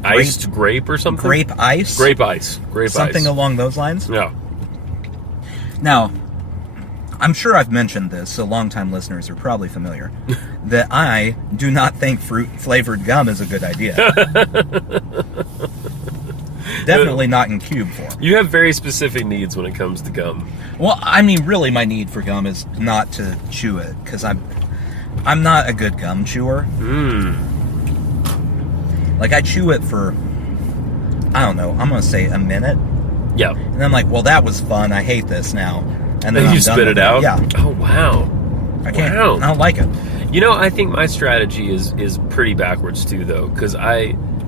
Iced grape or something? Grape ice? Grape ice. Something along those lines? Yeah. Now, I'm sure I've mentioned this, so longtime listeners are probably familiar, that I do not think fruit-flavored gum is a good idea. Definitely not in cube form. You have very specific needs when it comes to gum. Well, I mean, really, my need for gum is not to chew it, because I'm not a good gum chewer. Like, I chew it for, I don't know, I'm going to say a minute. Yeah. And I'm like, well, that was fun. I hate this now. And then you I'm spit done it with out? Yeah. Oh, wow. I can't. Wow. I don't like it. You know, I think my strategy is pretty backwards, too, though, because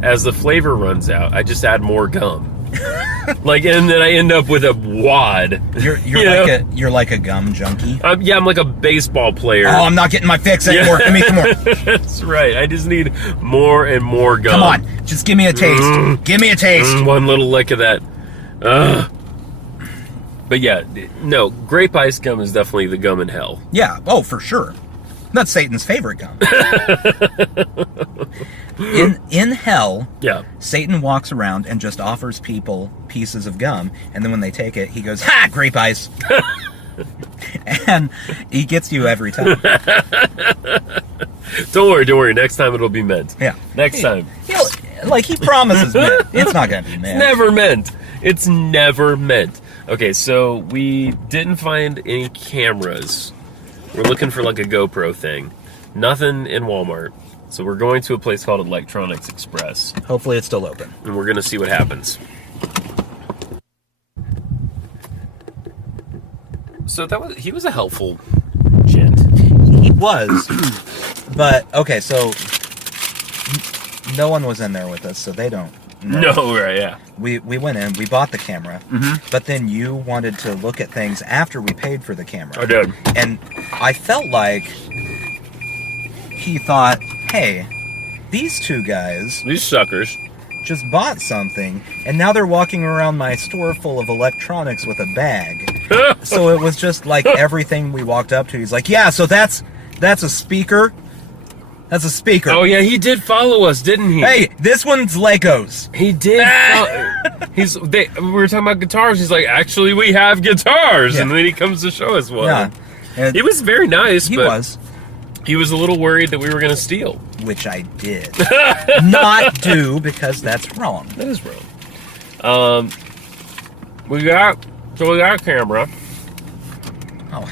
as the flavor runs out, I just add more gum. Like, and then I end up with a wad. You're like a gum junkie. Yeah, I'm like a baseball player. Oh, I'm not getting my fix anymore. Give me some more. That's right. I just need more and more gum. Come on, just give me a taste. Give me a taste. One little lick of that. But yeah, no, grape ice gum is definitely the gum in hell. Yeah. Oh, for sure. That's Satan's favorite gum. In hell, Satan walks around and just offers people pieces of gum, and then when they take it, he goes, "Ha! Grape ice!" And he gets you every time. Don't worry. Next time it'll be mint. Yeah. Next time. He promises mint. It's not going to be mint. It's never meant. Okay, so we didn't find any cameras. We're looking for like a GoPro thing. Nothing in Walmart. So we're going to a place called Electronics Express. Hopefully it's still open. And we're going to see what happens. So he was a helpful gent. He was. But, okay, so no one was in there with us, so they don't know. No, right, yeah. We went in, we bought the camera, but then you wanted to look at things after we paid for the camera. I did. And I felt like he thought, hey, these two guys These suckers. just bought something, and now they're walking around my store full of electronics with a bag. So it was just like everything we walked up to. He's like, yeah, so that's a speaker. That's a speaker. Oh, yeah, he did follow us, didn't he? Hey, this one's Legos. He did. We were talking about guitars. He's like, actually, we have guitars. Yeah. And then he comes to show us one. Yeah. And He was very nice, he but was. he was a little worried that we were going to steal. Which I did not do, because that's wrong. That is wrong. We got a camera. Oh,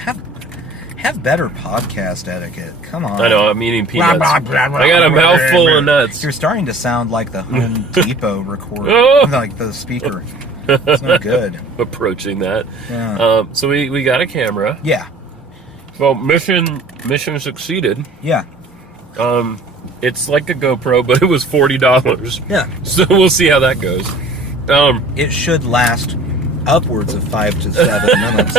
have better podcast etiquette. Come on. I know, I'm eating peanuts. Blah, blah, blah, I got a blah, mouthful blah, of nuts. You're starting to sound like the Home Depot recorder, Oh. like the speaker. It's not good. Approaching that. Yeah. So we got a camera. Yeah. So mission succeeded. Yeah. It's like a GoPro, but it was $40. Yeah. So we'll see how that goes. It should last upwards of 5 to 7 minutes.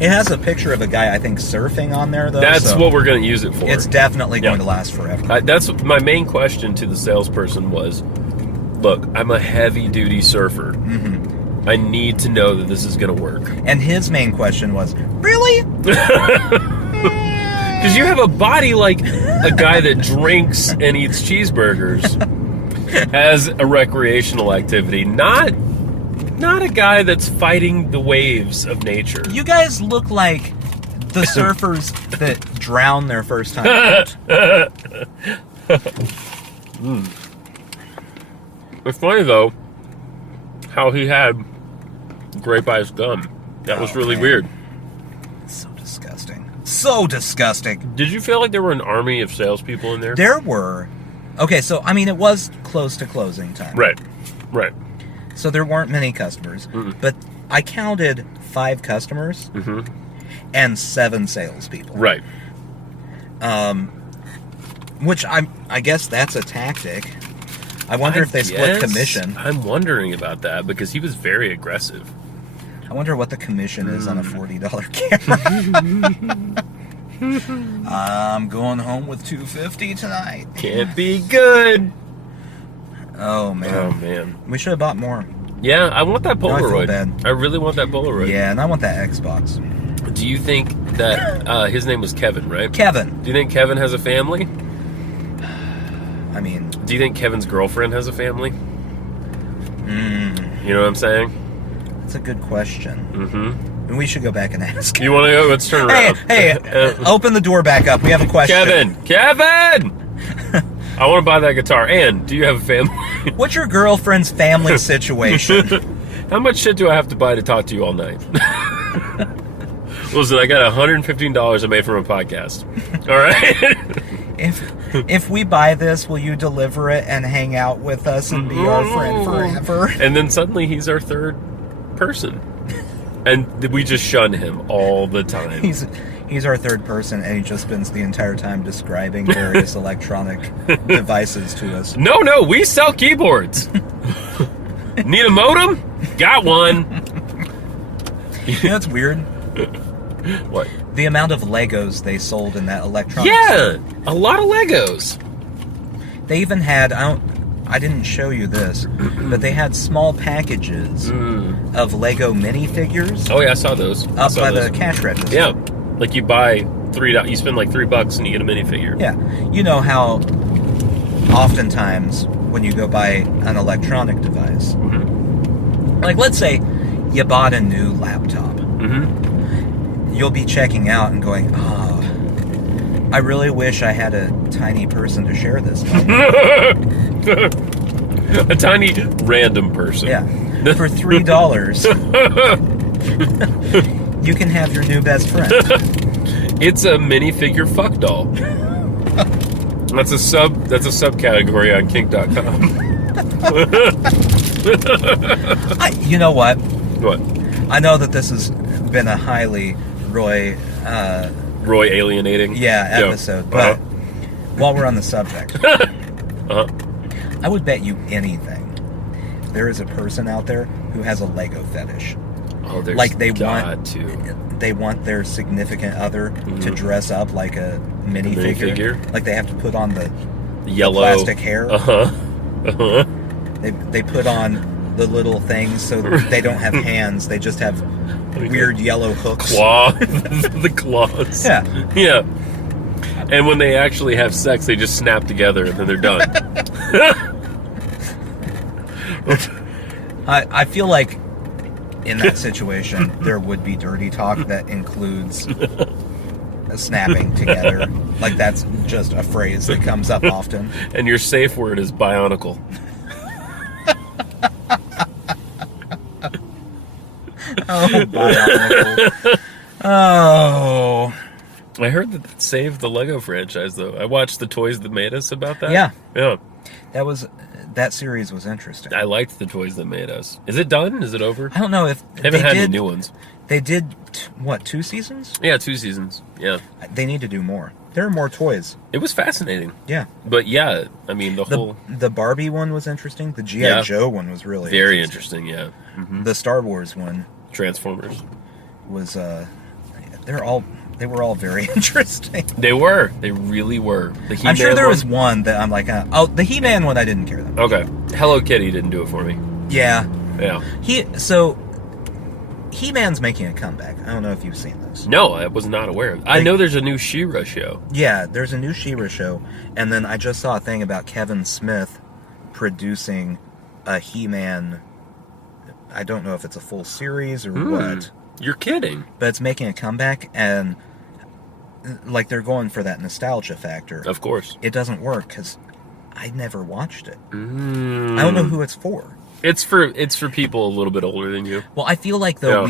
It has a picture of a guy, I think, surfing on there, though. That's so what we're going to use it for. it's definitely going Yeah. to last forever. That's my main question to the salesperson was, look, I'm a heavy-duty surfer. I need to know that this is going to work. And his main question was, really? Because you have a body like a guy that drinks and eats cheeseburgers as a recreational activity, not a guy that's fighting the waves of nature. You guys look like the surfers that drown their first time out. It's funny, though, how he had grape ice gum. That was really man. weird. So disgusting. So disgusting. Did you feel like there were an army of salespeople in there? There were... Okay, so, I mean, it was close to closing time. Right. So there weren't many customers. But I counted 5 customers and 7 salespeople. Right. Which I guess that's a tactic. I wonder if they split commission. I'm wondering about that because he was very aggressive. I wonder what the commission is on a $40 camera. I'm going home with $250 tonight. Can't be good. Oh man. Oh, man. We should have bought more. Yeah, I want that I feel Polaroid. bad. I really want that Polaroid. Yeah, and I want that Xbox. Do you think that his name was Kevin, right? Kevin. Do you think Kevin has a family? I mean, Do you think Kevin's girlfriend has a family? You know what I'm saying? that's a good question. And we should go back and ask. You want to go? Let's turn around. Hey, open the door back up. We have a question. Kevin! I want to buy that guitar. And do you have a family? What's your girlfriend's family situation? How much shit do I have to buy to talk to you all night? Listen, I got $115 I made from a podcast. All right? If we buy this, will you deliver it and hang out with us and be our friend forever? And then suddenly he's our third person. And we just shun him all the time. He's our third person, and he just spends the entire time describing various electronic devices to us. No, we sell keyboards. Need a modem? Got one. You know what's weird? What? The amount of Legos they sold in that electronics Yeah, store. a lot of Legos. They even had, I didn't show you this, but they had small packages of Lego minifigures Oh yeah, I saw those. up by the cash register. Yeah, like you buy $3, you spend like $3 and you get a minifigure. Yeah. You know how oftentimes when you go buy an electronic device, like let's say you bought a new laptop, you'll be checking out and going, oh, I really wish I had a tiny person to share this with. A tiny random person. Yeah. For $3, you can have your new best friend. It's a minifigure fuck doll. That's a subcategory on kink.com. You know what? What? I know that this has been a highly Roy alienating? episode, but while we're on the subject, I would bet you anything there is a person out there who has a Lego fetish. Oh, there's like they want their significant other to dress up like a minifigure. Like they have to put on the yellow plastic hair. They put on the little things so they don't have hands. They just have weird yellow hooks. The claws. Yeah. And when they actually have sex, they just snap together and then they're done. I feel like in that situation, there would be dirty talk that includes snapping together. Like that's just a phrase that comes up often. And your safe word is bionicle. Oh, bionicle. Oh. I heard that saved the Lego franchise, though. I watched the Toys That Made Us about that. Yeah. That series was interesting. I liked the Toys That Made Us. Is it done? Is it over? I don't know if they haven't had any new ones. They did, 2 seasons? Yeah, 2 seasons. Yeah. They need to do more. There are more toys. It was fascinating. Yeah. But yeah, I mean, the Barbie one was interesting. The G.I. Joe one was really very interesting, yeah. Mm-hmm. The Star Wars one. Transformers. Was, they were all very interesting. They were. They really were. The He-Man I'm sure there was one that I'm like, the He-Man one I didn't care that much. Okay. Hello Kitty didn't do it for me. Yeah. Yeah. He-Man's making a comeback. I don't know if you've seen this. No, I was not aware. I know there's a new She-Ra show. Yeah, there's a new She-Ra show. And then I just saw a thing about Kevin Smith producing a He-Man. I don't know if it's a full series or what. You're kidding. But it's making a comeback, and like they're going for that nostalgia factor. Of course. It doesn't work because I never watched it. I don't know who it's for. It's for people a little bit older than you. Well, I feel like though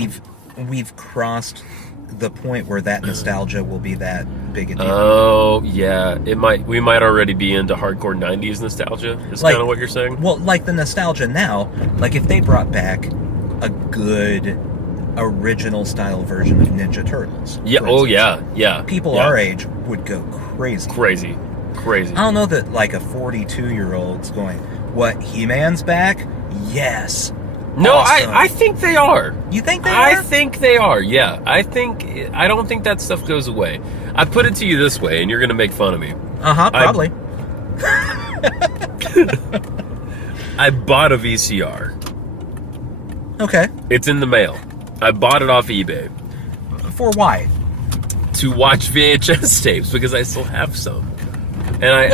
we've crossed the point where that nostalgia will be that big a deal. Oh yeah, we might already be into hardcore 90s nostalgia. Is kind of what you're saying. Well, like the nostalgia now, like if they brought back a good original style version of Ninja Turtles. Yeah. Oh yeah. People our age would go crazy. Crazy. I don't know that like a 42-year-old's going, what, He-Man's back? Yes. No, awesome. I think they are. You think they are? I think they are, yeah. I don't think that stuff goes away. I put it to you this way, and you're going to make fun of me. Probably. I bought a VCR. Okay. It's in the mail. I bought it off eBay. For why? To watch VHS tapes, because I still have some. And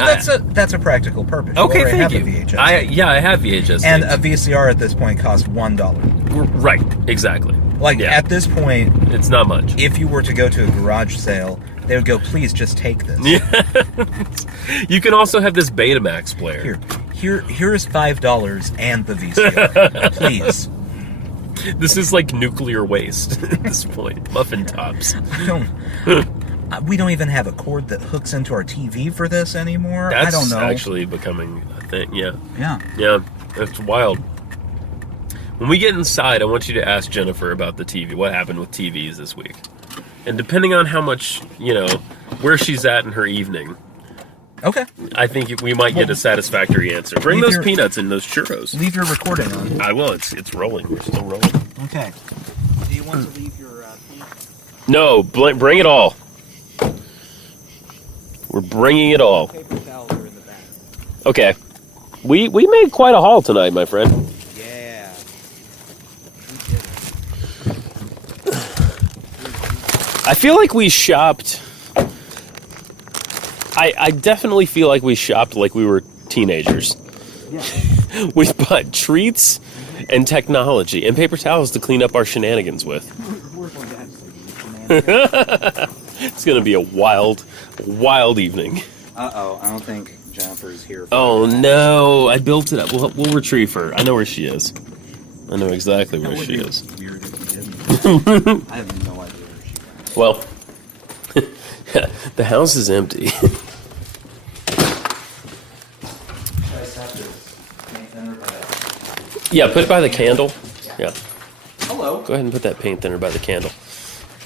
that's a practical purpose. Okay, thank you. I have VHS and tapes. a VCR at this point costs $1. Right, exactly. At this point, it's not much. If you were to go to a garage sale, they would go, please just take this. Yeah. You can also have this Betamax player. Here is $5 and the VCR. Please. This is like nuclear waste at this point. Muffin tops. We don't even have a cord that hooks into our TV for this anymore. That's I don't know. Actually becoming a thing, yeah. Yeah, that's wild. When we get inside, I want you to ask Jennifer about the TV. What happened with TVs this week? And depending on how much, where she's at in her evening, okay, I think we might get a satisfactory answer. Bring those peanuts and those churros. Leave your recording on. I will. It's rolling. We're still rolling. Okay. Do you want to leave your peanuts? No, bring it all. We're bringing it all. Paper towels are in the back. Okay. We made quite a haul tonight, my friend. Yeah. I feel like we shopped. I definitely feel like we shopped like we were teenagers. Yeah. We bought treats and technology and paper towels to clean up our shenanigans with. It's going to be a wild evening. Uh-oh, I don't think Jennifer's here. Oh, no. I built it up. We'll retrieve her. I know where she is. I know exactly where she is. Weird if you didn't. I have no idea where she went. Well, the house is empty. Yeah, put it by the candle. Yeah. Hello. Go ahead and put that paint thinner by the candle.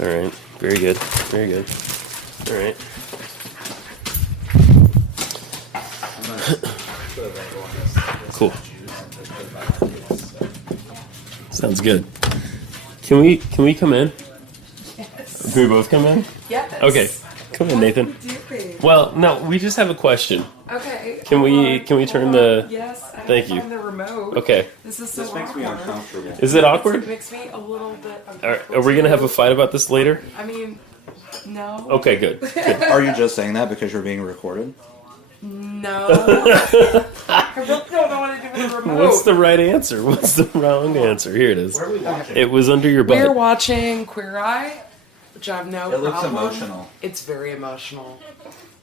All right. Very good. Very good. All right. Cool. Sounds good. Can we come in? Yes. Can we both come in? Yes. Okay. Come in, Nathan. Well, no, we just have a question. Okay. Can we turn the? Yes. I Thank can you. find the remote. Okay. This is so This makes me awkward. uncomfortable. Is it It awkward? makes me a little bit Are uncomfortable. we gonna have a fight about this later? I mean, no. Okay, good. Good. Are you just saying that because you're being recorded? No. I really don't know what to do with the remote. What's the right answer? What's the wrong answer? Here it is. Where are we watching? It was under your We're butt. watching Queer Eye, which I have no It looks problem. emotional. It's very emotional.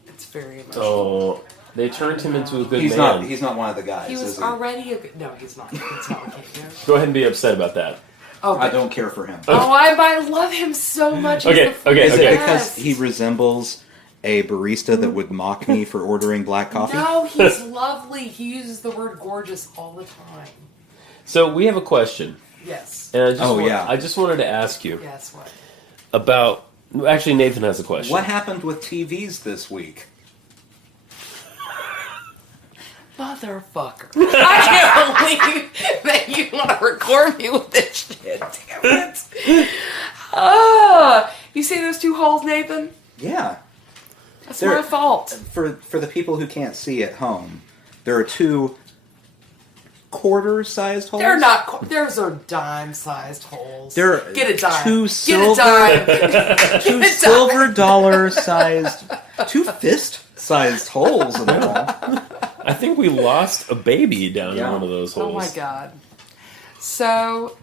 It's very emotional. Oh, they turned him into a good He's man. not one of the guys. He is was he? already a good... No, he's not. He's not. Okay, no. Go ahead and be upset about that. Oh, I don't care for him. Oh, I love him so much. He's Okay, the okay, Is okay. it because best. he resembles a barista that would mock me for ordering black coffee? No, he's lovely. He uses the word gorgeous all the time. So we have a question, Yes. and I just wanted to ask you Yes, what? about. Actually, Nathan has a question. What happened with TVs this week? Motherfucker. I can't believe that you want to record me with this shit. Damn it. You see those two holes, Nathan? Yeah. That's They're- my fault. For the people who can't see at home, there are two quarter-sized holes. They're not. Those are dime-sized holes. They're Get a dime. two Get silver- a dime. Two silver dollar-sized, two fist-sized holes in the wall. I think we lost a baby down Yeah. in one of those holes. Oh my god. So,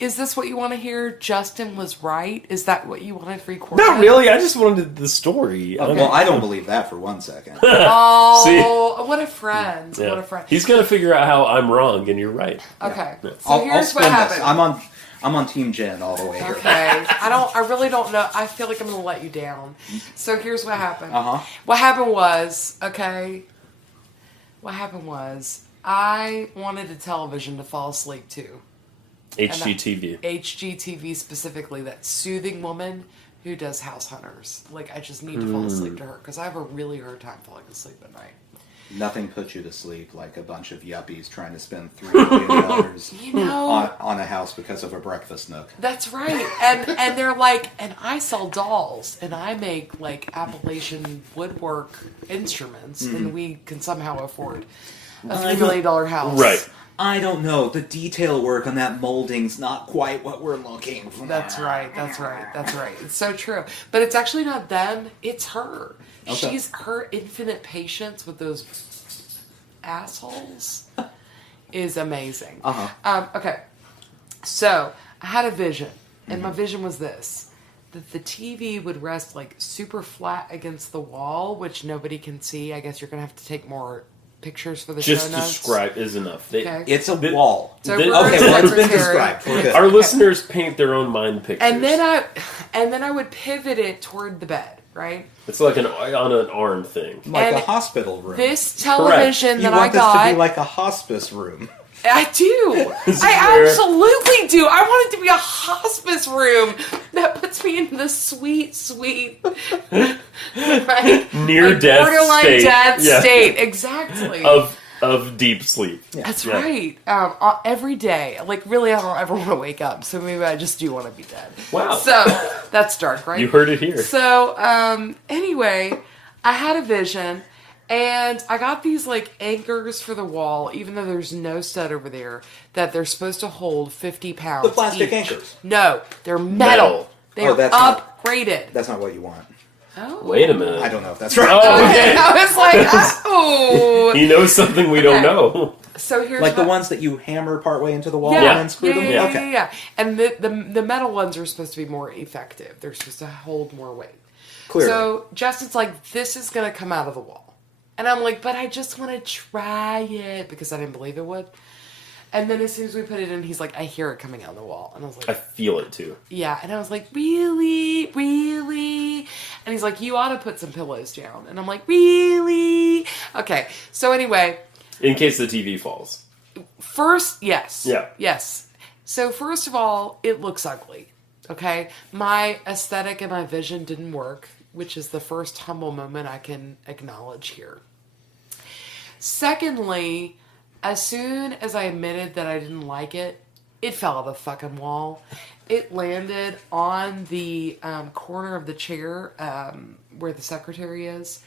is this what you want to hear? Justin was right? Is that what you wanted recorded? Not really. I just wanted the story. Okay. Well, I don't believe that for one second. Oh, what a friend. Yeah. What a friend. He's gonna figure out how I'm wrong and you're right. Okay. Yeah. So I'll here's what spin happened. this. I'm on Team Jen all the way here. Okay. I really don't know. I feel like I'm going to let you down. So here's what happened. Uh-huh. What happened was, I wanted a television to fall asleep to. HGTV. HGTV specifically, that soothing woman who does House Hunters. Like, I just need to fall asleep to her because I have a really hard time falling asleep at night. Nothing puts you to sleep like a bunch of yuppies trying to spend $3 million You know, on a house because of a breakfast nook. that's right. And they're like, and I sell dolls, and I make like Appalachian woodwork instruments, and we can somehow afford a $3 million house. Right. I don't know. The detail work on that molding's not quite what we're looking for. That's right. That's right. That's right. It's so true. But it's actually not them. It's her. Okay. She's her infinite patience with those assholes is amazing. Uh-huh. Okay. So I had a vision, and my vision was this: that the TV would rest like super flat against the wall, which nobody can see. I guess you're gonna have to take more pictures for the Just show notes. describe is enough. They, Okay. It's a wall. So Then- we're Okay, gonna well, it's been secretary. described. We're good. Our listeners paint their own mind pictures. And then I would pivot it toward the bed, right? It's like on an arm thing. Like And a hospital room. This television you that want I this got, to be like a hospice room. I do. This is I where- absolutely do. I want it to be a hospice room that puts me in the sweet, right? Near death borderline state. death Yeah. state. Exactly. Of deep sleep. That's Yeah. right. Every day. Like, really, I don't ever want to wake up. So maybe I just do want to be dead. Wow. So, that's dark, right? You heard it here. So, anyway, I had a vision, and I got these, like, anchors for the wall, even though there's no stud over there, that they're supposed to hold 50 pounds The plastic each. anchors. No, they're metal. Metal. They're Oh, that's not- upgraded. That's not what you want. Oh. Wait a minute. I don't know if that's right. Oh, okay. I was like, oh. He knows something we don't Okay. know. So here's Like the what- ones that you hammer partway into the wall Yeah, and then screw yeah, them? yeah, Okay. yeah. And the metal ones are supposed to be more effective. They're supposed to hold more weight. Clearly. So Justin's like, this is going to come out of the wall. And I'm like, but I just want to try it because I didn't believe it would. And then as soon as we put it in, he's like, I hear it coming out of the wall. And I was like, I feel it too. yeah. And I was like, really? Really? And he's like, you ought to put some pillows down. And I'm like, really? Okay. So anyway. In case the TV falls. First, yes. Yeah. Yes. So first of all, it looks ugly. Okay? My aesthetic and my vision didn't work, which is the first humble moment I can acknowledge here. Secondly, as soon as I admitted that I didn't like it, it fell off the fucking wall. It landed on the corner of the chair where the secretary is,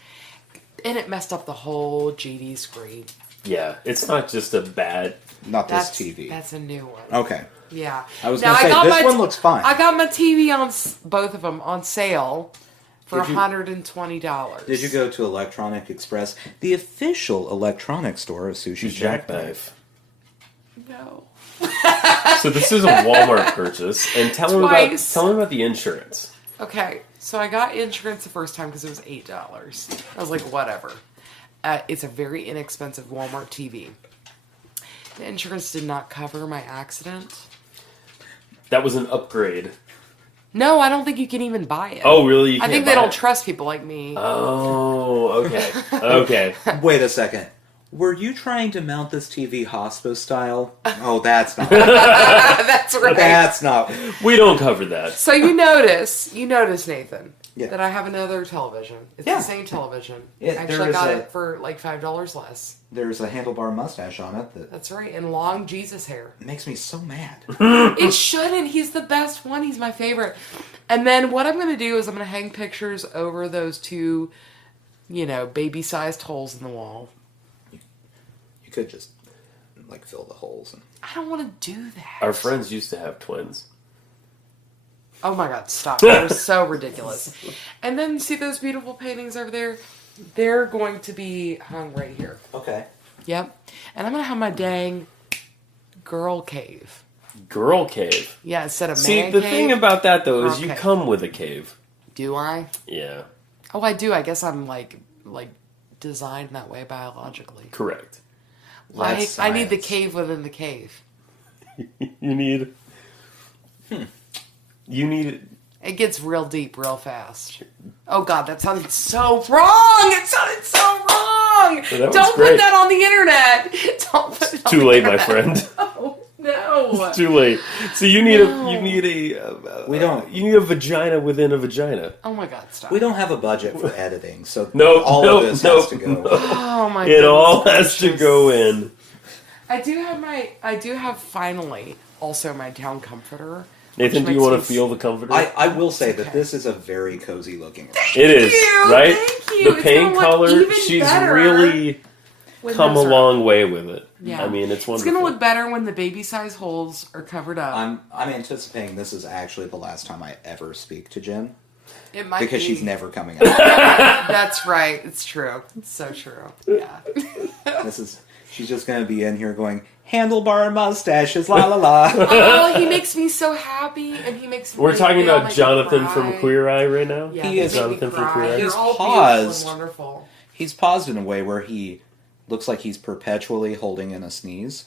and it messed up the whole GD screen. Yeah, it's not just a bad... Not this TV. That's a new one. Okay. Yeah. I was going to say, this one looks fine. I got my TV on both of them on sale for $120. Did you go to Electronic Express, the official electronic store of Sushi Jackknife? No. So this is a Walmart purchase, and tell me about the insurance. Okay, so I got insurance the first time because it was $8. I was like, whatever. It's a very inexpensive Walmart TV. The insurance did not cover my accident. That was an upgrade. No, I don't think you can even buy it. Oh, really? I think they don't trust people like me. Oh, okay. Okay. Wait a second. Were you trying to mount this TV hospice style? Oh, that's not. That's right. That's not. We don't cover that. So you notice, Nathan, Yeah. that I have another television. It's Yeah. the same television. Yeah, Actually, I got it for like $5 less. There's a handlebar mustache on it that That's right, and long Jesus hair. makes me so mad. It shouldn't. He's the best one. He's my favorite. And then what I'm going to do is I'm going to hang pictures over those two, baby-sized holes in the wall. You could just, fill the holes. I don't want to do that. Our friends used to have twins. Oh my God, stop. They're so ridiculous. And then see those beautiful paintings over there? They're going to be hung right here. Okay. Yep. And I'm going to have my dang girl cave. Girl cave. Yeah, instead of man See, cave. the thing about that, though, is you Okay. come with a cave. Do I? Yeah. Oh, I do. I guess I'm like designed that way biologically. Correct. That's I need the science. cave within the cave. You need... You need... It gets real deep real fast. Oh God, that sounded so wrong! It sounded so wrong! Well, Don't great. put that on the internet! Don't put it on Too the late, my internet. friend. Oh, no. Too late. So you need No. We don't. You need a vagina within a vagina. Oh my God, stop. We don't have a budget for editing, so No, all no, of this no, has to go. no. Oh my It all goodness has to gracious. go in. I do have finally also my down comforter. Nathan, which do you makes want me to feel the comforter? I will say that Okay. this is a very cozy looking room. It is, you, right? thank you. The It's paint gonna look color, even she's better really when come a those are- long way with it. Yeah. I mean, it's It's wonderful. gonna look better when the baby size holes are covered up. I'm anticipating this is actually the last time I ever speak to Jen It might because be. she's never coming out. That's right. It's true. It's so true. Yeah. She's just going to be in here going handlebar mustaches, la la la. Oh, he makes me so happy, and he makes. We're talking they all about make me Jonathan cry. from Queer Eye right now? Yeah, He they is make me Jonathan from cry. Queer Eye. They're He's all paused. beautiful and wonderful. He's paused in a way where he looks like he's perpetually holding in a sneeze.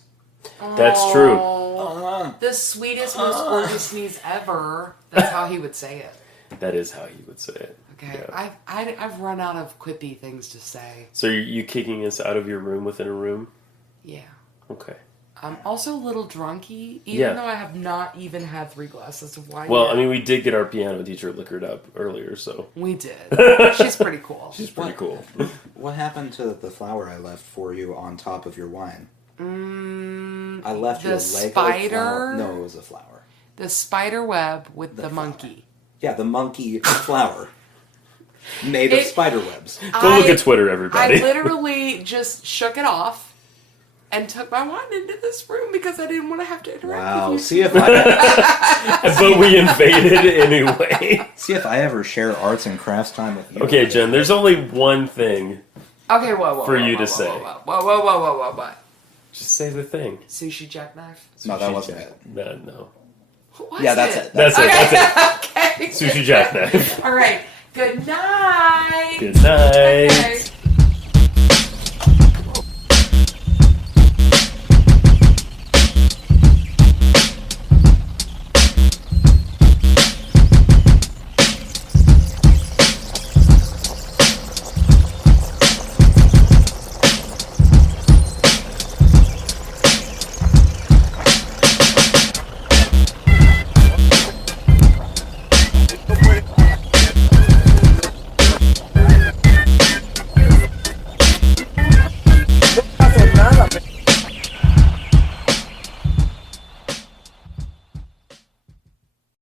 That's true. Oh, the sweetest, most gorgeous sneeze ever. That's how he would say it. That is how you would say it. Okay, Yeah. I've run out of quippy things to say. So you kicking us out of your room within a room? Yeah. Okay. I'm also a little drunky, even Yeah. though I have not even had 3 glasses of wine. Well, yet. I mean, we did get our piano teacher liquored up earlier, so We did. She's pretty cool. she's pretty cool. What happened to the flower I left for you on top of your wine? I left you a the Lego spider? flower. No, it was a flower. The spider web with the flower. monkey. Yeah, the monkey flower. Made of It- spider webs. Go look at Twitter, everybody. I literally just shook it off and took my wine into this room because I didn't want to have to interact Wow. with you. See if I But we invaded anyway. see if I ever share arts and crafts time with you. Okay, Jen, there's only one thing. Okay, whoa. For whoa, you whoa, to whoa, say. Whoa. Just say the thing. Sushi jackknife? No, that wasn't it. No. What Yeah, is that's it. it. That's it. That's it. Okay. Sushi jackknife. All right. Good night. Good night. Okay.